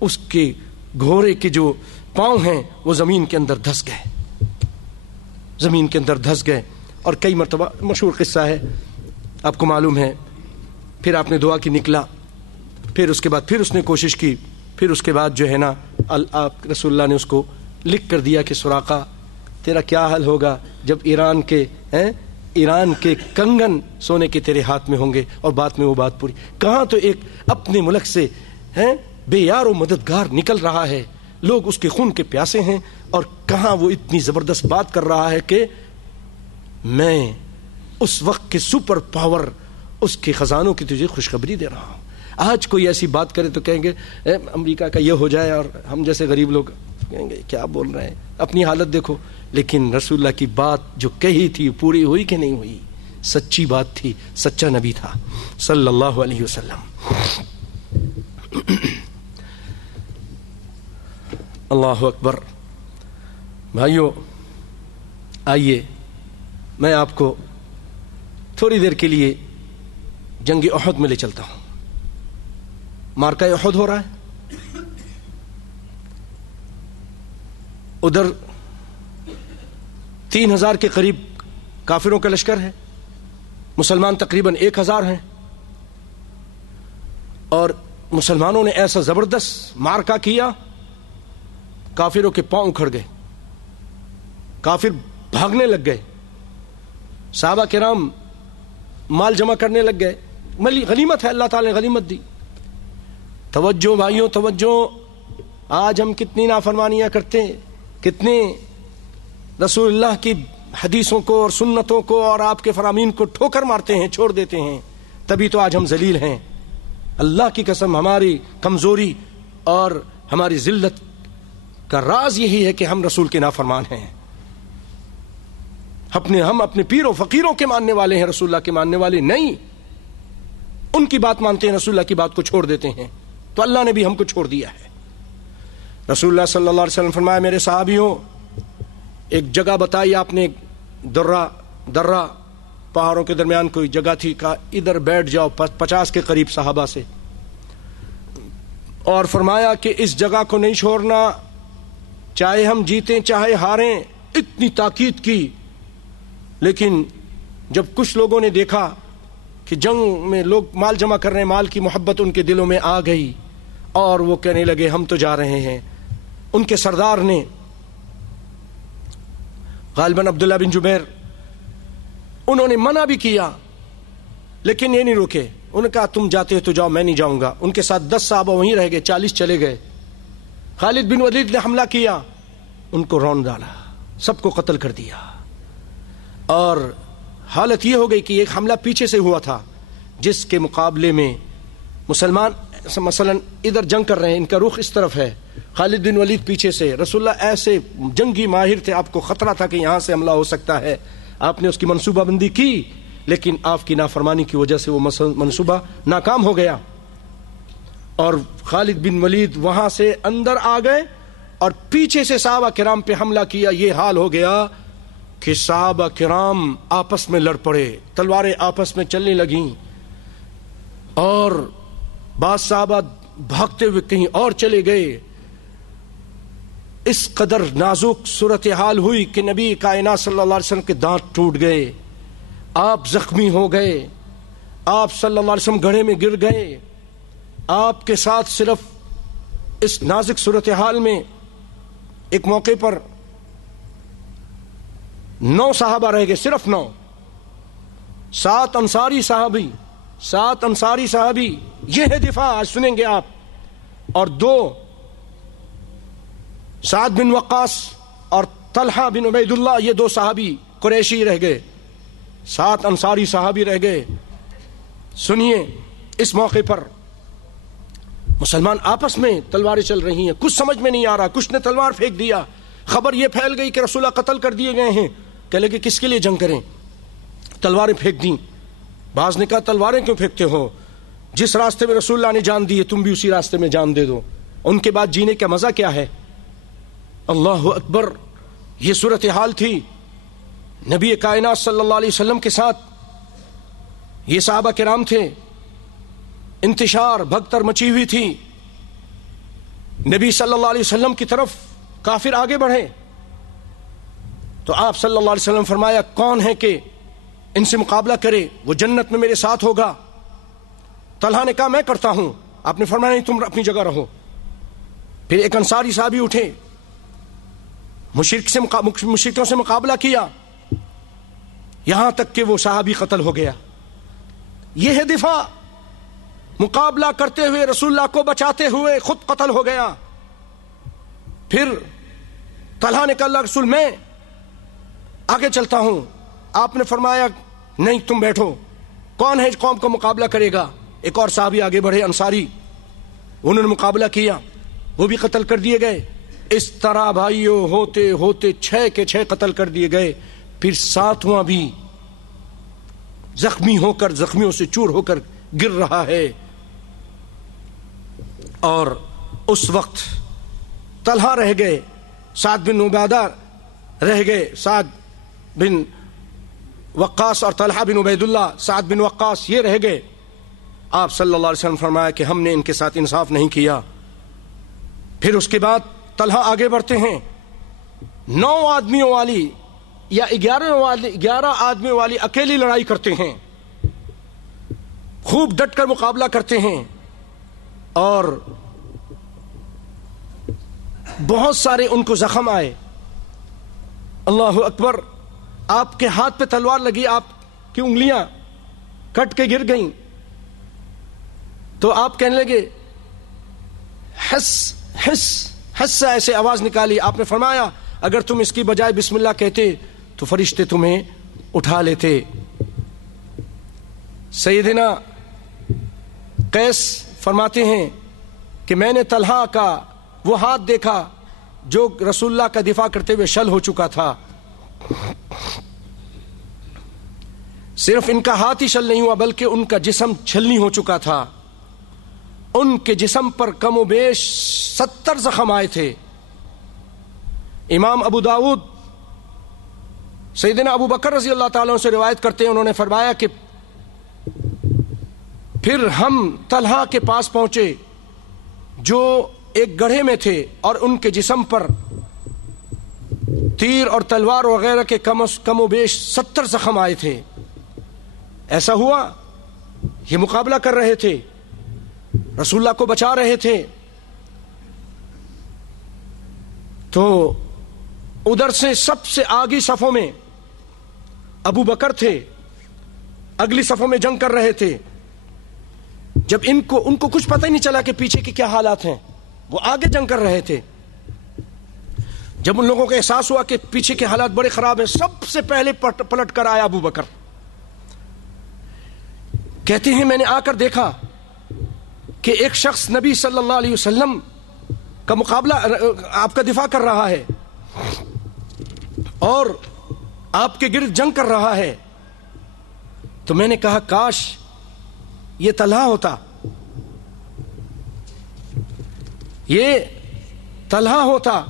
اس کے گھوڑے کے جو پاؤں ہیں وہ زمین کے اندر دھس گئے، زمین کے اندر دھس گئے. اور کئی مرتبہ مشہور قصہ ہے آپ کو معلوم ہے. پھر آپ نے دعا کی، نکلا، پھر اس کے بعد پھر اس نے کوشش کی، پھر اس کے بعد جو ہے نا آپ رسول اللہ نے اس کو لکھ کر دیا کہ سراقہ تیرا کیا حل ہوگا جب ایران کے کنگن سونے کے تیرے ہاتھ میں ہوں گے. اور بات میں وہ بات پوری. کہاں تو ایک اپنے ملک سے بے یار و مددگار نکل رہا ہے، لوگ اس کے خون کے پیاسے ہیں، اور کہاں وہ اتنی زبردست بات کر رہا ہے کہ میں اس وقت کے سپر پاور اس کے خزانوں کی تجھے خوشخبری دے رہا ہوں. آج کوئی ایسی بات کرے تو کہیں گے امریکہ کا یہ ہو جائے، اور ہم جیسے غریب لوگ کہیں گے کیا بول رہے ہیں، اپنی حالت دیکھو. لیکن رسول اللہ کی بات جو کہی تھی پوری ہوئی کہ نہیں ہوئی؟ سچی بات تھی، سچا نبی تھا صلی اللہ علیہ وسلم. اللہ اکبر. بھائیو آئیے میں آپ کو تھوڑی دیر کے لیے جنگ احد میں لے چلتا ہوں. مارکہ احد ہو رہا ہے، ادھر 3000 کے قریب کافروں کا لشکر ہے، مسلمان تقریباً 1000 ہیں. اور مسلمانوں نے ایسا زبردست مارکہ کیا، کافروں کے پاؤں اکھڑ گئے، کافر بھاگنے لگ گئے. صحابہ کرام مال جمع کرنے لگ گئے. غنیمت ہے، اللہ تعالی نے غنیمت دی. توجہ بھائیوں توجہ، آج ہم کتنی نافرمانیاں کرتے ہیں، کتنے رسول اللہ کی حدیثوں کو اور سنتوں کو اور آپ کے فرامین کو ٹھوکر مارتے ہیں، چھوڑ دیتے ہیں. تبھی تو آج ہم ذلیل ہیں. اللہ کی قسم ہماری کمزوری اور ہماری ذلت کا راز یہی ہے کہ ہم رسول کے نافرمان ہیں. ہم اپنے پیروں فقیروں کے ماننے والے ہیں، رسول اللہ کے ماننے والے نہیں. ان کی بات مانتے ہیں، رسول اللہ کی بات کو چھوڑ دیتے ہیں. تو اللہ نے بھی ہم کو چھوڑ دیا ہے. رسول اللہ صلی اللہ علیہ وسلم فرمایا میرے صحابیوں، ایک جگہ بتائی آپ نے، درہ پہاڑوں کے درمیان کوئی جگہ تھی، کہا ادھر بیٹھ جاؤ 50 کے قریب صحابہ سے، اور فرمایا کہ اس جگہ کو نہیں چھوڑنا، چاہے ہم جیتیں چاہے ہاریں. اتنی تاکید کی. لیکن جب کچھ لوگوں نے دیکھا کہ جنگ میں لوگ مال جمع کر رہے ہیں، مال کی محبت ان کے دلوں میں آ گئی اور وہ کہنے لگے ہم تو جا رہے ہیں. ان کے سردار نے غالباً عبداللہ بن جبیر، انہوں نے منع بھی کیا لیکن یہ نہیں روکے. انہوں نے کہا تم جاتے ہو تو جاؤ، میں نہیں جاؤں گا. ان کے ساتھ 10 صحابہ وہیں رہ گئے، 40 چلے گئے. خالد بن ولید نے حملہ کیا، ان کو رون ڈالا، سب کو قتل کر دیا. اور حالت یہ ہو گئی کہ ایک حملہ پیچھے سے ہوا تھا جس کے مقابلے میں مسلمان مثلا ادھر جنگ کر رہے ہیں، ان کا رخ اس طرف ہے، خالد بن ولید پیچھے سے. رسول اللہ ایسے جنگی ماہر تھے، آپ کو خطرہ تھا کہ یہاں سے حملہ ہو سکتا ہے. آپ نے اس کی منصوبہ بندی کی، لیکن آپ کی نافرمانی کی وجہ سے وہ منصوبہ ناکام ہو گیا. اور خالد بن ولید وہاں سے اندر آ گئے اور پیچھے سے صحابہ کرام پہ حملہ کیا. یہ حال ہو گیا کہ صحابہ کرام آپس میں لڑ پڑے، تلواریں آپس میں چلنے لگیں، اور بعض صحابہ بھاگتے ہوئے کہیں اور چلے گئے۔ اس قدر نازک صورتحال ہوئی کہ نبی کائنات صلی اللہ علیہ وسلم کے دانت ٹوٹ گئے، آپ زخمی ہو گئے، آپ صلی اللہ علیہ وسلم گڑھے میں گر گئے۔ آپ کے ساتھ صرف اس نازک صورتحال میں ایک موقع پر 9 صحابہ رہ گئے، صرف 9۔ 7 انصاری صحابی، یہ ہے دفاع، آج سنیں گے آپ۔ اور 2 سعد بن وقاص اور طلحہ بن عبید اللہ، یہ 2 صحابی قریشی رہ گئے، 7 انصاری صحابی رہ گئے۔ سنیے، اس موقع پر مسلمان آپس میں تلواریں چل رہی ہیں، کچھ سمجھ میں نہیں آ رہا، کچھ نے تلوار پھینک دیا، خبر یہ پھیل گئی کہ رسول اللہ قتل کر دیے گئے ہیں، کہ لگے کس کے لیے جنگ کریں، تلواریں پھینک دیں۔ بعض نے کہا تلواریں کیوں پھینکتے ہو، جس راستے میں رسول اللہ نے جان دی ہے تم بھی اسی راستے میں جان دے دو، ان کے بعد جینے کا مزہ کیا ہے۔ اللہ اکبر، یہ صورتحال تھی نبی کائنات صلی اللہ علیہ وسلم کے ساتھ۔ یہ صحابہ کرام تھے، انتشار بھگدڑ مچی ہوئی تھی، نبی صلی اللہ علیہ وسلم کی طرف کافر آگے بڑھے تو آپ صلی اللہ علیہ وسلم فرمایا کون ہے کہ ان سے مقابلہ کرے، وہ جنت میں میرے ساتھ ہوگا۔ طلحہ نے کہا میں کرتا ہوں، آپ نے فرمایا نہیں تم اپنی جگہ رہو۔ پھر ایک انصاری صحابی اٹھے، مشرکوں سے مقابلہ کیا، یہاں تک کہ وہ صحابی قتل ہو گیا۔ یہ ہے دفاع، مقابلہ کرتے ہوئے رسول اللہ کو بچاتے ہوئے خود قتل ہو گیا۔ پھر طلحہ نے کہا اللہ رسول میں آگے چلتا ہوں، آپ نے فرمایا نہیں تم بیٹھو، کون ہے قوم کو مقابلہ کرے گا۔ ایک اور صحابی آگے بڑھے انصاری، انہوں نے مقابلہ کیا، وہ بھی قتل کر دیے گئے۔ اس طرح بھائیوں ہوتے ہوتے 6 کے 6 قتل کر دیے گئے۔ پھر 7واں بھی زخمی ہو کر، زخمیوں سے چور ہو کر گر رہا ہے۔ اور اس وقت طلحہ رہ گئے، سعد بن عبادہ رہ گئے، سعد بن وقاص اور طلحہ بن عبید اللہ، سعد بن وقاص یہ رہ گئے۔ آپ صلی اللہ علیہ وسلم فرمایا کہ ہم نے ان کے ساتھ انصاف نہیں کیا۔ پھر اس کے بعد طلحہ آگے بڑھتے ہیں، 9 آدمیوں والی یا 11 آدمیوں والی اکیلی لڑائی کرتے ہیں، خوب ڈٹ کر مقابلہ کرتے ہیں، اور بہت سارے ان کو زخم آئے۔ اللہ اکبر، آپ کے ہاتھ پہ تلوار لگی، آپ کی انگلیاں کٹ کے گر گئیں، تو آپ کہنے لگے حس حس حس، ایسے آواز نکالی۔ آپ نے فرمایا اگر تم اس کی بجائے بسم اللہ کہتے تو فرشتے تمہیں اٹھا لیتے۔ سیدنا قیس فرماتے ہیں کہ میں نے طلحہ کا وہ ہاتھ دیکھا جو رسول اللہ کا دفاع کرتے ہوئے شل ہو چکا تھا۔ صرف ان کا ہاتھ ہی شل نہیں ہوا بلکہ ان کا جسم چھلنی ہو چکا تھا۔ ان کے جسم پر کم و بیش 70 زخم آئے تھے۔ امام ابو داؤد سیدنا ابو بکر رضی اللہ تعالیٰ عنہ سے روایت کرتے ہیں، انہوں نے فرمایا کہ پھر ہم طلحہ کے پاس پہنچے جو ایک گڑھے میں تھے، اور ان کے جسم پر تیر اور تلوار وغیرہ کے کم و بیش 70 زخم آئے تھے۔ ایسا ہوا، یہ مقابلہ کر رہے تھے، رسول اللہ کو بچا رہے تھے، تو ادھر سے سب سے آگی صفوں میں ابو بکر تھے، اگلی صفوں میں جنگ کر رہے تھے۔ جب ان کو کچھ پتہ ہی نہیں چلا کہ پیچھے کے کیا حالات ہیں، وہ آگے جنگ کر رہے تھے۔ جب ان لوگوں کو احساس ہوا کہ پیچھے کے حالات بڑے خراب ہیں، سب سے پہلے پلٹ کر آیا ابو بکر۔ کہتے ہیں میں نے آ کر دیکھا کہ ایک شخص نبی صلی اللہ علیہ وسلم کا مقابلہ، آپ کا دفاع کر رہا ہے اور آپ کے گرد جنگ کر رہا ہے۔ تو میں نے کہا کاش یہ طلحہ ہوتا، یہ طلحہ ہوتا،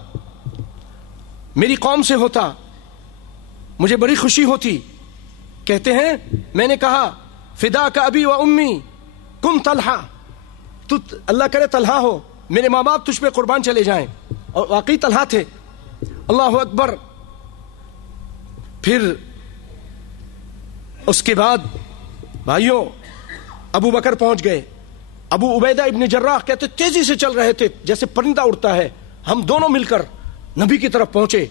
میری قوم سے ہوتا، مجھے بڑی خوشی ہوتی. کہتے ہیں میں نے کہا فداک ابی و امی کن طلحہ، تو اللہ کرے طلحہ ہو، میرے ماں باپ تجھ پہ قربان چلے جائیں. اور واقعی طلحہ تھے. اللہ اکبر. پھر اس کے بعد بھائیوں ابو بکر پہنچ گئے. ابو عبیدہ ابن جراح کہتے تیزی سے چل رہے تھے جیسے پرندہ اڑتا ہے. ہم دونوں مل کر نبی کی طرف پہنچے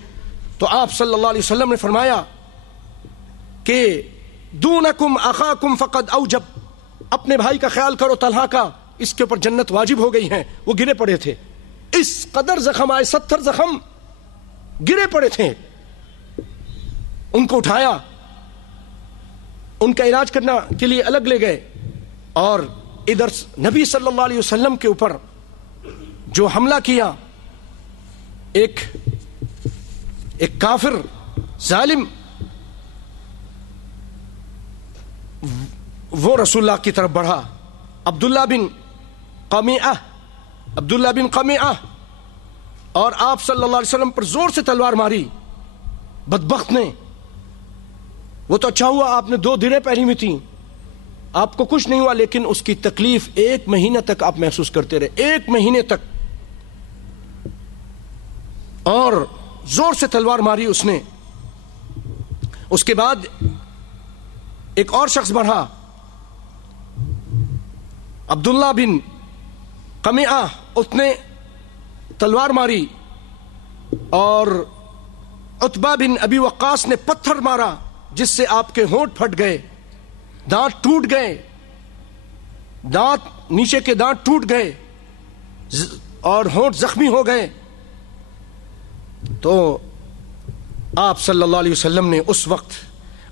تو آپ صلی اللہ علیہ وسلم نے فرمایا کہ دونکم اخاکم فقد اوجب، اپنے بھائی کا خیال کرو طلحہ کا، اس کے اوپر جنت واجب ہو گئی ہے. وہ گرے پڑے تھے، اس قدر زخم آئے، 70 زخم گرے پڑے تھے. ان کو اٹھایا، ان کا علاج کرنے کے لیے الگ لے گئے. اور ادھر نبی صلی اللہ علیہ وسلم کے اوپر جو حملہ کیا ایک کافر ظالم، وہ رسول اللہ کی طرف بڑھا. عبداللہ بن قمیعہ، اور آپ صلی اللہ علیہ وسلم پر زور سے تلوار ماری. بدبخت نے، وہ تو اچھا ہوا آپ نے 2 دڑیں پہنی ہوئی تھیں، آپ کو کچھ نہیں ہوا، لیکن اس کی تکلیف 1 مہینہ تک آپ محسوس کرتے رہے، 1 مہینے تک. اور زور سے تلوار ماری اس نے. اس کے بعد ایک اور شخص بڑھا، عبداللہ بن قمیعہ، اس نے تلوار ماری. اور عتبہ بن ابی وقاص نے پتھر مارا جس سے آپ کے ہونٹ پھٹ گئے، دانت ٹوٹ گئے، نیچے کے دانت ٹوٹ گئے اور ہونٹ زخمی ہو گئے. تو آپ صلی اللہ علیہ وسلم نے اس وقت،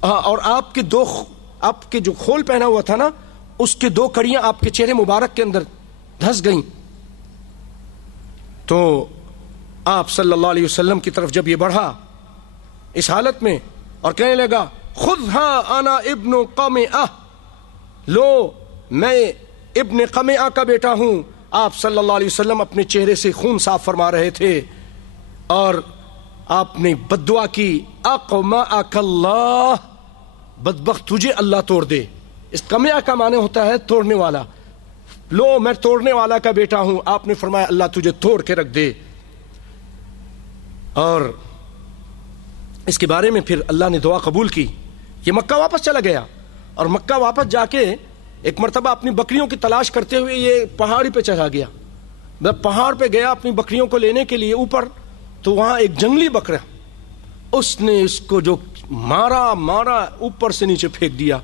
اور آپ کے جو کھول پہنا ہوا تھا نا، اس کے 2 کڑیاں آپ کے چہرے مبارک کے اندر دھس گئیں. تو آپ صلی اللہ علیہ وسلم کی طرف جب یہ بڑھا اس حالت میں اور کہنے لگا خذھا انا ابن قمیعہ، لو میں ابن قمیعہ کا بیٹا ہوں. آپ صلی اللہ علیہ وسلم اپنے چہرے سے خون صاف فرما رہے تھے اور آپ نے بددعا کی اقمعک اللہ، بدبخت تجھے اللہ توڑ دے. اس قمیعہ کا معنی ہوتا ہے توڑنے والا. لو میں توڑنے والا کا بیٹا ہوں. آپ نے فرمایا اللہ تجھے توڑ کے رکھ دے. اور اس کے بارے میں پھر اللہ نے دعا قبول کی. یہ مکہ واپس چلا گیا اور مکہ واپس جا کے ایک مرتبہ اپنی بکریوں کی تلاش کرتے ہوئے یہ پہاڑی پہ چڑھا گیا. جب پہاڑ پہ گیا اپنی بکریوں کو لینے کے لیے اوپر، تو وہاں ایک جنگلی بکرا، اس نے اس کو جو مارا اوپر سے نیچے پھینک دیا.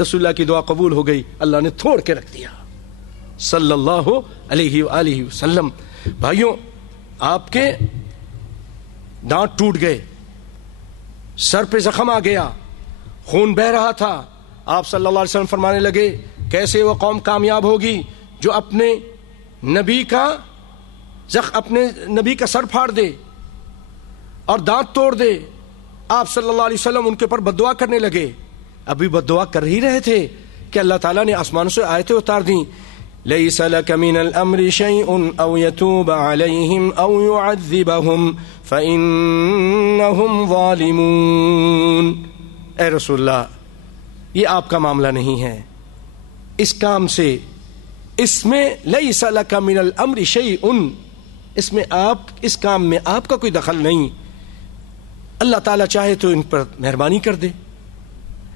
رسول اللہ کی دعا قبول ہو گئی، اللہ نے توڑ کے رکھ دیا صلی اللہ علیہ وآلہ وسلم. بھائیوں آپ کے دانت ٹوٹ گئے، سر پہ زخم آ گیا، خون بہ رہا تھا. آپ صلی اللہ علیہ وسلم فرمانے لگے کیسے وہ قوم کامیاب ہوگی جو اپنے نبی کا سر پھاڑ دے اور دانت توڑ دے. آپ صلی اللہ علیہ وسلم ان کے پر بددعا کرنے لگے. ابھی بددعا کر ہی رہے تھے کہ اللہ تعالیٰ نے آسمانوں سے آیتیں اتار دیں. لَيْسَ لَكَ مِنَ الْأَمْرِ شَيْءٌ أَوْ يَتُوبَ عَلَيْهِمْ أَوْ يُعَذِّبَهُمْ فَإِنَّهُمْ ظَالِمُونَ. اے رسول اللہ یہ آپ کا معاملہ نہیں ہے. اس کام سے، اس میں لَيْسَ لَكَ مِنَ الْأَمْرِ شَيْءٌ، اس میں اس کام میں آپ کا کوئی دخل نہیں. اللہ تعالیٰ چاہے تو ان پر مہربانی کر دے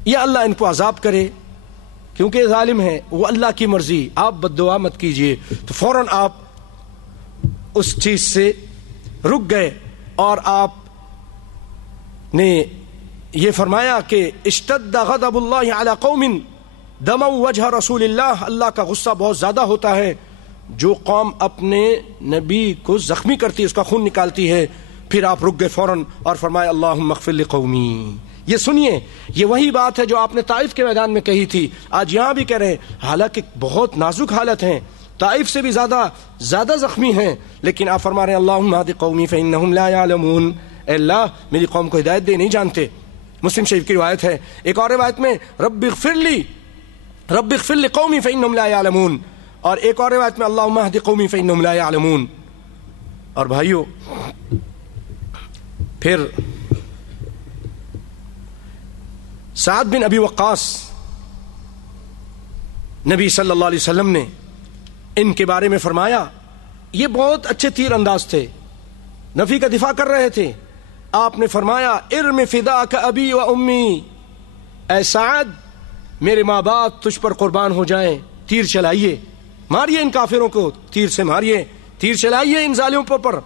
یا اللہ ان کو عذاب کرے، کیونکہ ظالم ہے، وہ اللہ کی مرضی. آپ بددعا مت کیجئے. تو فوراً آپ اس چیز سے رک گئے اور آپ نے یہ فرمایا کہ اشتد غضب اللہ علی قوم دموا وجہ رسول اللہ. اللہ کا غصہ بہت زیادہ ہوتا ہے جو قوم اپنے نبی کو زخمی کرتی ہے، اس کا خون نکالتی ہے. پھر آپ رک گئے فوراً اور فرمایا اللہم اغفر لقومی. یہ سنیے، یہ وہی بات ہے جو آپ نے طائف کے میدان میں کہی تھی، آج یہاں بھی کہہ رہے ہیں. حالانکہ بہت نازک حالت ہیں، طائف سے بھی زیادہ زخمی ہیں، لیکن آپ فرما رہے ہیں اللہم اہد قومی فانہم لا یعلمون. اے اللہ میری قوم کو ہدایت دے، نہیں جانتے. مسلم شریف کی روایت ہے. ایک اور روایت میں رب اغفر لی قومی فانہم لا یعلمون، اور ایک اور روایت میں اللہم اہد قومی فانہم لا یعلمون. اور بھائیو پھر سعد بن ابی وقاص، نبی صلی اللہ علیہ وسلم نے ان کے بارے میں فرمایا، یہ بہت اچھے تیر انداز تھے، نبی کا دفاع کر رہے تھے. آپ نے فرمایا ارم فداک ابی و امی، اے سعد میرے ماں باپ تجھ پر قربان ہو جائیں، تیر چلائیے، ماریے ان کافروں کو، تیر سے ماریے، تیر چلائیے ان ظالموں پر.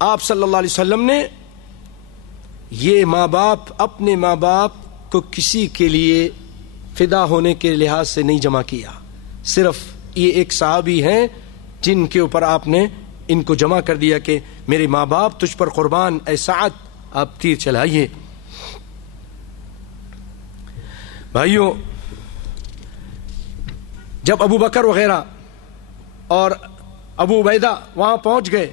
آپ صلی اللہ علیہ وسلم نے یہ ماں باپ، اپنے ماں باپ کو کسی کے لیے فدا ہونے کے لحاظ سے نہیں جمع کیا، صرف یہ ایک صحابی ہیں جن کے اوپر آپ نے ان کو جمع کر دیا کہ میرے ماں باپ تجھ پر قربان، اے سعد آپ تیر چلائیے. بھائیوں، جب ابو بکر وغیرہ اور ابو عبیدہ وہاں پہنچ گئے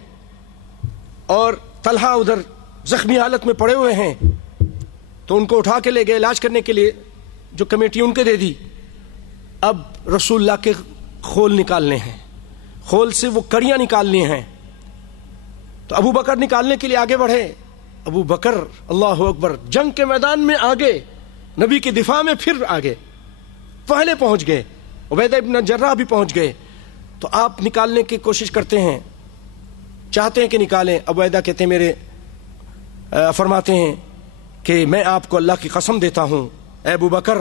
اور طلحہ ادھر زخمی حالت میں پڑے ہوئے ہیں تو ان کو اٹھا کے لے گئے علاج کرنے کے لیے، جو کمیٹی ان کے دے دی. اب رسول اللہ کے خول نکالنے ہیں، خول سے وہ کڑیاں نکالنی ہیں. تو ابو بکر نکالنے کے لیے آگے بڑھے. ابو بکر اللہ اکبر جنگ کے میدان میں آگے، نبی کے دفاع میں پھر آگے، پہلے پہنچ گئے. عبیدہ ابن جراح بھی پہنچ گئے. تو آپ نکالنے کی کوشش کرتے ہیں، چاہتے ہیں کہ نکالیں. عبیدہ کہتے ہیں فرماتے ہیں کہ میں آپ کو اللہ کی قسم دیتا ہوں اے ابو بکر،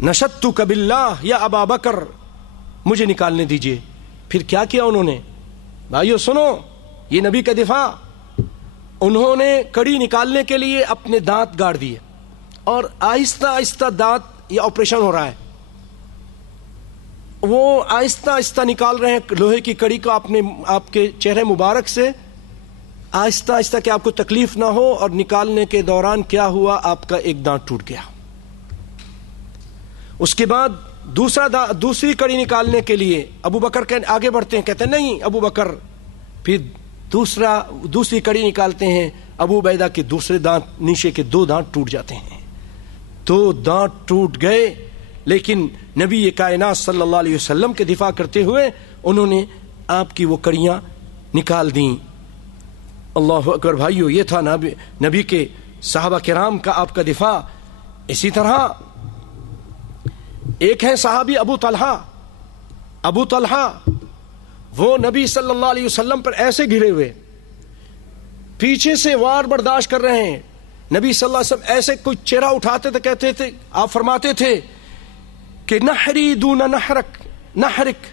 نشدتک باللہ یا ابا بکر، مجھے نکالنے دیجئے. پھر کیا کیا انہوں نے؟ بھائیو سنو، یہ نبی کا دفاع. انہوں نے کڑی نکالنے کے لیے اپنے دانت گاڑ دیے اور آہستہ آہستہ دانت، یہ آپریشن ہو رہا ہے، وہ آہستہ آہستہ نکال رہے ہیں لوہے کی کڑی کو آپ کے چہرے مبارک سے، آہستہ آہستہ کہ آپ کو تکلیف نہ ہو. اور نکالنے کے دوران کیا ہوا؟ آپ کا ایک دانت ٹوٹ گیا. اس کے بعد دوسری کڑی نکالنے کے لیے ابو بکر آگے بڑھتے ہیں، کہتے ہیں نہیں ابو بکر. پھر دوسری کڑی نکالتے ہیں، ابو عبیدہ کے دوسرے دانت، نیچے کے 2 دانت ٹوٹ جاتے ہیں. 2 دانت ٹوٹ گئے، لیکن نبی کائنات صلی اللہ علیہ وسلم کے دفاع کرتے ہوئے انہوں نے آپ کی وہ کڑیاں نکال دیں. اللہ اکبر. بھائیو، یہ تھا نبی کے صحابہ کرام کا آپ کا دفاع. اسی طرح ایک ہے صحابی ابو طلحہ، وہ نبی صلی اللہ علیہ وسلم پر ایسے گھرے ہوئے، پیچھے سے وار برداشت کر رہے ہیں. نبی صلی اللہ علیہ وسلم ایسے کوئی چہرہ اٹھاتے تھے، کہتے تھے، آپ فرماتے تھے کہ نحری دون نحرک،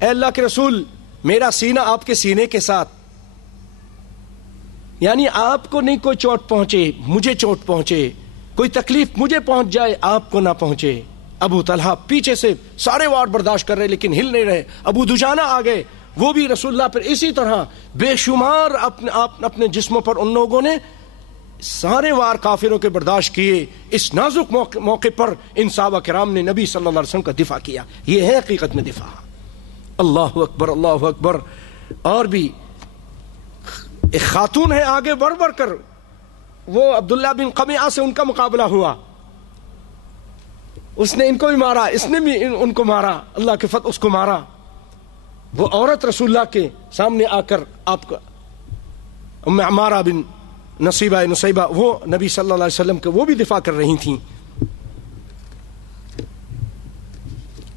اے اللہ کے رسول میرا سینہ آپ کے سینے کے ساتھ، یعنی آپ کو نہیں کوئی چوٹ پہنچے، مجھے چوٹ پہنچے، کوئی تکلیف مجھے پہنچ جائے، آپ کو نہ پہنچے. ابو طلحہ پیچھے سے سارے وار برداشت کر رہے لیکن ہل نہیں رہے. ابو دجانہ آ گئے، وہ بھی رسول اللہ پر اسی طرح بے شمار اپنے جسموں پر ان لوگوں نے سارے وار کافروں کے برداشت کیے. اس نازک موقع پر ان صحابہ کرام نے نبی صلی اللہ علیہ وسلم کا دفاع کیا. یہ ہے حقیقت میں دفاع. اللہ اکبر، اللہ اکبر. اور بھی ایک خاتون ہے، آگے بڑھ بڑھ کر وہ عبداللہ بن قمیعہ سے ان کا مقابلہ ہوا، اس نے ان کو بھی مارا، اس نے بھی ان کو مارا، اللہ کے فتح اس کو مارا. وہ عورت رسول اللہ کے سامنے آ کر آپ کا ام عمارہ بن نصیبہ وہ نبی صلی اللہ علیہ وسلم کے وہ بھی دفاع کر رہی تھیں.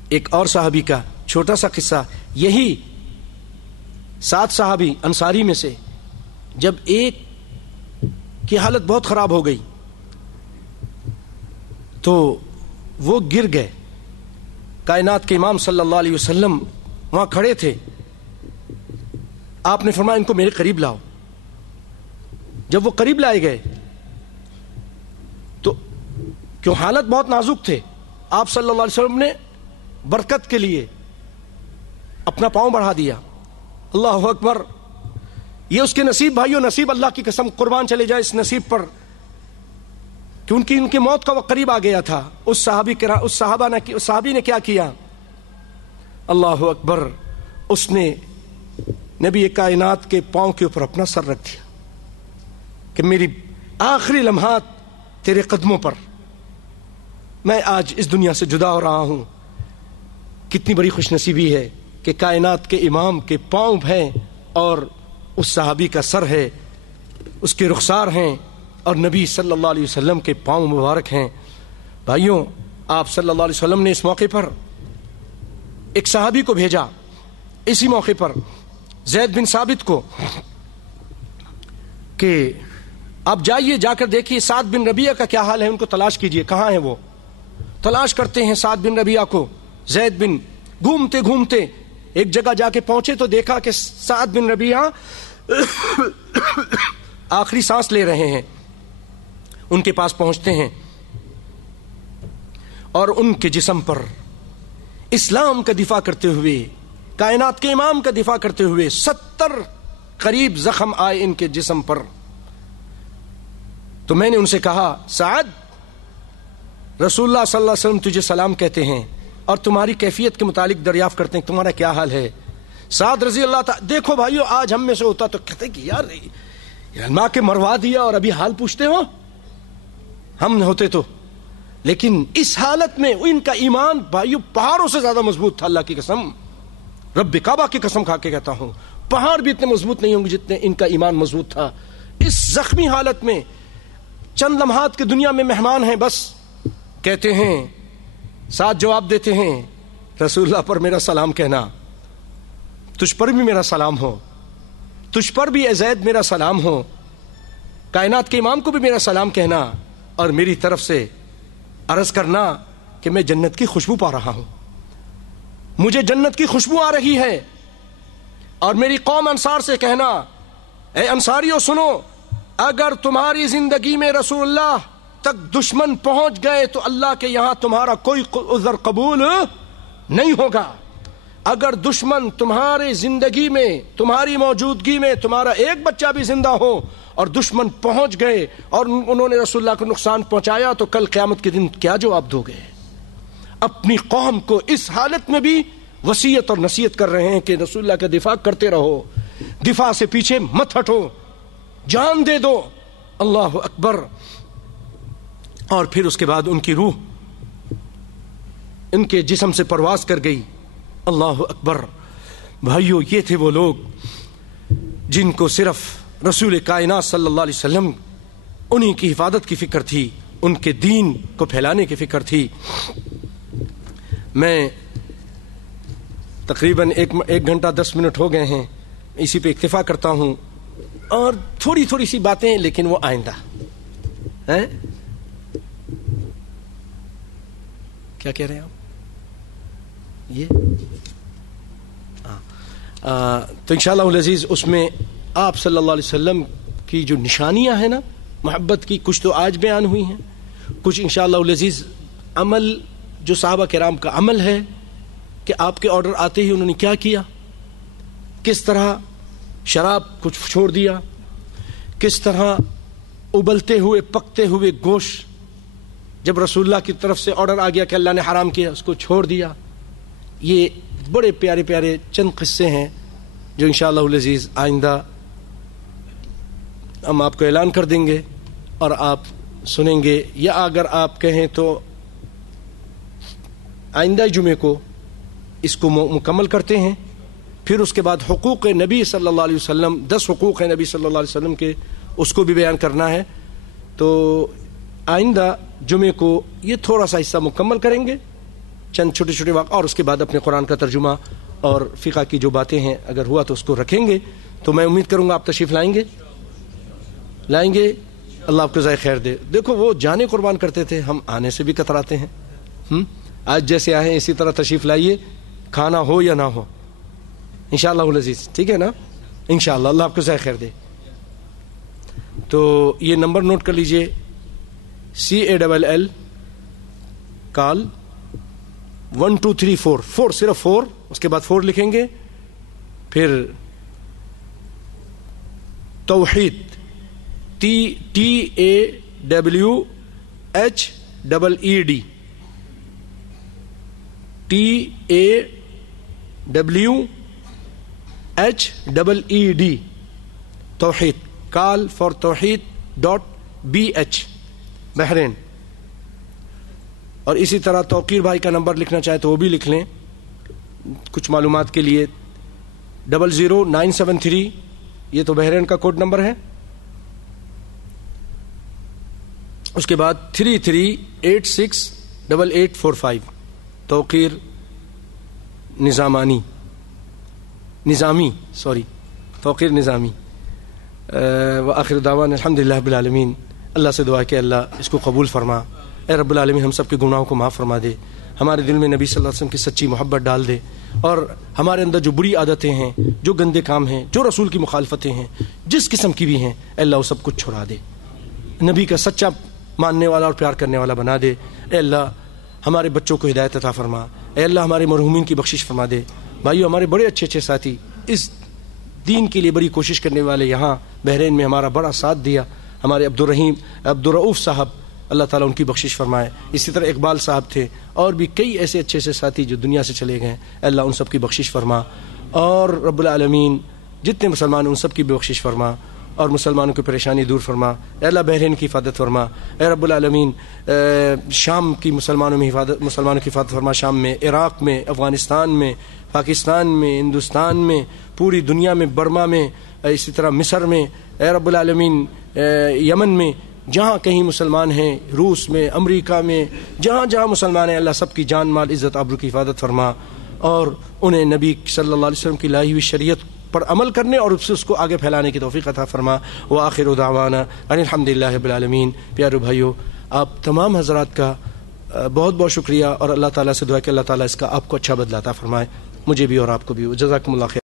ایک اور صحابی کا چھوٹا سا قصہ، یہی 7 صحابی انصاری میں سے جب ایک کی حالت بہت خراب ہو گئی تو وہ گر گئے. کائنات کے امام صلی اللہ علیہ وسلم وہاں کھڑے تھے. آپ نے فرمایا ان کو میرے قریب لاؤ. جب وہ قریب لائے گئے تو کیوں حالت بہت نازک تھے، آپ صلی اللہ علیہ وسلم نے برکت کے لیے اپنا پاؤں بڑھا دیا. اللہ اکبر. یہ اس کے نصیب، بھائیو نصیب، اللہ کی قسم قربان چلے جائے اس نصیب پر کہ ان کی موت کا وقت قریب آ گیا تھا. اس صحابی نے کیا کیا؟ اللہ اکبر. اس نے نبی کائنات کے پاؤں کے اوپر اپنا سر رکھ دیا کہ میری آخری لمحات تیرے قدموں پر، میں آج اس دنیا سے جدا ہو رہا ہوں. کتنی بڑی خوش نصیبی ہے کہ کائنات کے امام کے پاؤں ہیں اور اس صحابی کا سر ہے، اس کے رخسار ہیں. اور نبی صلی اللہ علیہ وسلم کے پاؤں مبارک ہیں۔ بھائیوں، آپ صلی اللہ علیہ وسلم نے اس موقع پر ایک صحابی کو بھیجا، اسی موقع پر زید بن ثابت کو، کہ آپ جائیے، جا کر دیکھیے سعد بن ربیعہ کا کیا حال ہے، ان کو تلاش کیجئے، کہاں ہیں وہ۔ تلاش کرتے ہیں سعد بن ربیعہ کو۔ زید بن گھومتے گھومتے ایک جگہ جا کے پہنچے تو دیکھا کہ سعد بن ربیعہ آخری سانس لے رہے ہیں۔ ان کے پاس پہنچتے ہیں اور ان کے جسم پر اسلام کا دفاع کرتے ہوئے، کائنات کے امام کا دفاع کرتے ہوئے 70 قریب زخم آئے ان کے جسم پر۔ تو میں نے ان سے کہا، سعد، رسول اللہ صلی اللہ علیہ وسلم تجھے سلام کہتے ہیں اور تمہاری کیفیت کے متعلق دریافت کرتے ہیں، تمہارا کیا حال ہے؟ سعد رضی اللہ تعالی، دیکھو بھائیو، آج ہم میں سے ہوتا تو کہتے کہ یار ماں کے مروا دیا اور ابھی حال پوچھتے ہو، ہم ہوتے تو۔ لیکن اس حالت میں ان کا ایمان بھائیو پہاڑوں سے زیادہ مضبوط تھا، اللہ کی قسم، رب کعبہ کی قسم کھا کے کہتا ہوں، پہاڑ بھی اتنے مضبوط نہیں ہوں گے جتنے ان کا ایمان مضبوط تھا۔ اس زخمی حالت میں چند لمحات کی دنیا میں مہمان ہیں، بس کہتے ہیں، ساتھ جواب دیتے ہیں، رسول اللہ پر میرا سلام کہنا، تجھ پر بھی میرا سلام ہو، تجھ پر بھی اے زید میرا سلام ہو، کائنات کے امام کو بھی میرا سلام کہنا، اور میری طرف سے عرض کرنا کہ میں جنت کی خوشبو پا رہا ہوں، مجھے جنت کی خوشبو آ رہی ہے۔ اور میری قوم انصار سے کہنا، اے انصاریوں سنو، اگر تمہاری زندگی میں رسول اللہ تک دشمن پہنچ گئے تو اللہ کے یہاں تمہارا کوئی عذر قبول نہیں ہوگا۔ اگر دشمن تمہاری زندگی میں، تمہاری موجودگی میں تمہارا ایک بچہ بھی زندہ ہو اور دشمن پہنچ گئے اور انہوں نے رسول اللہ کو نقصان پہنچایا تو کل قیامت کے دن کیا جواب دو گے؟ اپنی قوم کو اس حالت میں بھی وصیت اور نصیحت کر رہے ہیں کہ رسول اللہ کا دفاع کرتے رہو، دفاع سے پیچھے مت ہٹو، جان دے دو۔ اللہ اکبر۔ اور پھر اس کے بعد ان کی روح ان کے جسم سے پرواز کر گئی۔ اللہ اکبر۔ بھائیو، یہ تھے وہ لوگ جن کو صرف رسول کائنات صلی اللہ علیہ وسلم انہی کی حفاظت کی فکر تھی، ان کے دین کو پھیلانے کی فکر تھی۔ میں تقریباً 1 گھنٹہ 10 منٹ ہو گئے ہیں، اسی پہ اکتفا کرتا ہوں، اور تھوڑی سی باتیں، لیکن وہ آئندہ ہیں۔ کیا کہہ رہے ہیں آپ؟ یہ تو انشاءاللہ العزیز اس میں آپ صلی اللہ علیہ وسلم کی جو نشانیاں ہیں نا محبت کی، کچھ تو آج بیان ہوئی ہیں، کچھ انشاءاللہ العزیز عمل جو صحابہ کرام کا عمل ہے کہ آپ کے آرڈر آتے ہی انہوں نے کیا کیا، کس طرح شراب کو چھوڑ دیا، کس طرح ابلتے ہوئے پکتے ہوئے گوشت جب رسول اللہ کی طرف سے آرڈر آ گیا کہ اللہ نے حرام کیا اس کو چھوڑ دیا۔ یہ بڑے پیارے پیارے چند قصے ہیں جو انشاءاللہ العزیز آئندہ ہم آپ کو اعلان کر دیں گے اور آپ سنیں گے، یا اگر آپ کہیں تو آئندہ جمعے کو اس کو مکمل کرتے ہیں۔ پھر اس کے بعد حقوق نبی صلی اللہ علیہ وسلم، 10 حقوق ہیں نبی صلی اللہ علیہ وسلم کے، اس کو بھی بیان کرنا ہے، تو آئندہ جمعے کو یہ تھوڑا سا حصہ مکمل کریں گے، چند چھوٹے چھوٹے واقع، اور اس کے بعد اپنے قرآن کا ترجمہ اور فقہ کی جو باتیں ہیں اگر ہوا تو اس کو رکھیں گے۔ تو میں امید کروں گا آپ تشریف لائیں گے۔ اللہ آپ کو جزائے خیر دے۔ دیکھو وہ جانیں قربان کرتے تھے، ہم آنے سے بھی کتراتے ہیں، آج جیسے آئے اسی طرح تشریف لائیے، کھانا ہو یا نہ ہو انشاءاللہ العزیز، ٹھیک ہے نا؟ انشاءاللہ اللہ آپ کو جزائے خیر دے۔ تو یہ نمبر نوٹ کر لیجئے، CALL کال 1234 4 صرف 4، اس کے بعد 4 لکھیں گے، پھر توحید TAWHED توحید، کال فار توحید.BH بحرین۔ اور اسی طرح توقیر بھائی کا نمبر لکھنا چاہے تو وہ بھی لکھ لیں کچھ معلومات کے لیے، 00973، یہ تو بحرین کا کوڈ نمبر ہے، اس کے بعد 33868845 توقیر نظامی توقیر نظامی. وآخر دعوانا الحمدللہ رب العالمین. اللہ سے دعا کہ اللہ اس کو قبول فرما. اے رب العالمین ہم سب کے گناہوں کو معاف فرما دے, ہمارے دل میں نبی صلی اللہ علیہ وسلم کی سچی محبت ڈال دے, اور ہمارے اندر جو بری عادتیں ہیں, جو گندے کام ہیں, جو رسول کی مخالفتیں ہیں, جس قسم کی بھی ہیں, اے اللہ وہ سب کچھ چھڑا دے, نبی کا سچا ماننے والا اور پیار کرنے والا بنا دے. اے اللہ ہمارے بچوں کو ہدایت عطا فرما. اے اللہ ہمارے مرحومین کی بخشش فرما دے. بھائیو ہمارے بڑے اچھے ساتھی اس دین کے لیے بڑی کوشش کرنے والے یہاں بحرین میں ہمارا بڑا ساتھ دیا, ہمارے عبدالرؤوف صاحب, اللہ تعالیٰ ان کی بخشش فرمائے. اسی طرح اقبال صاحب تھے, اور بھی کئی ایسے اچھے ساتھی جو دنیا سے چلے گئے. اے اللہ ان سب کی بخشش فرما, اور رب العالمین جتنے مسلمان ان سب کی بخشش فرما, اور مسلمانوں کی پریشانی دور فرما. اے اللہ بحرین کی حفاظت فرما. اے رب العالمین شام کی مسلمانوں کی حفاظت فرما, شام میں, عراق میں, افغانستان میں, پاکستان میں, ہندوستان میں, پوری دنیا میں, برما میں, اسی طرح مصر میں, اے رب العالمین یمن میں, جہاں کہیں مسلمان ہیں, روس میں, امریکہ میں, جہاں جہاں مسلمان ہیں, اللہ سب کی جان مال عزت آبرو کی حفاظت فرما, اور انہیں نبی صلی اللہ علیہ وسلم کی لائی ہوئی شریعت پر عمل کرنے اور اس کو آگے پھیلانے کی توفیق عطا فرما. وآخر دعوانا ان الحمدللہ رب العالمین. پیارو بھائیو, آپ تمام حضرات کا بہت بہت شکریہ, اور اللہ تعالیٰ سے دعا کہ اللہ تعالیٰ اس کا آپ کو اچھا بدلہ عطا فرمائے, مجھے بھی اور آپ کو بھی. جزاکم اللہ خیر.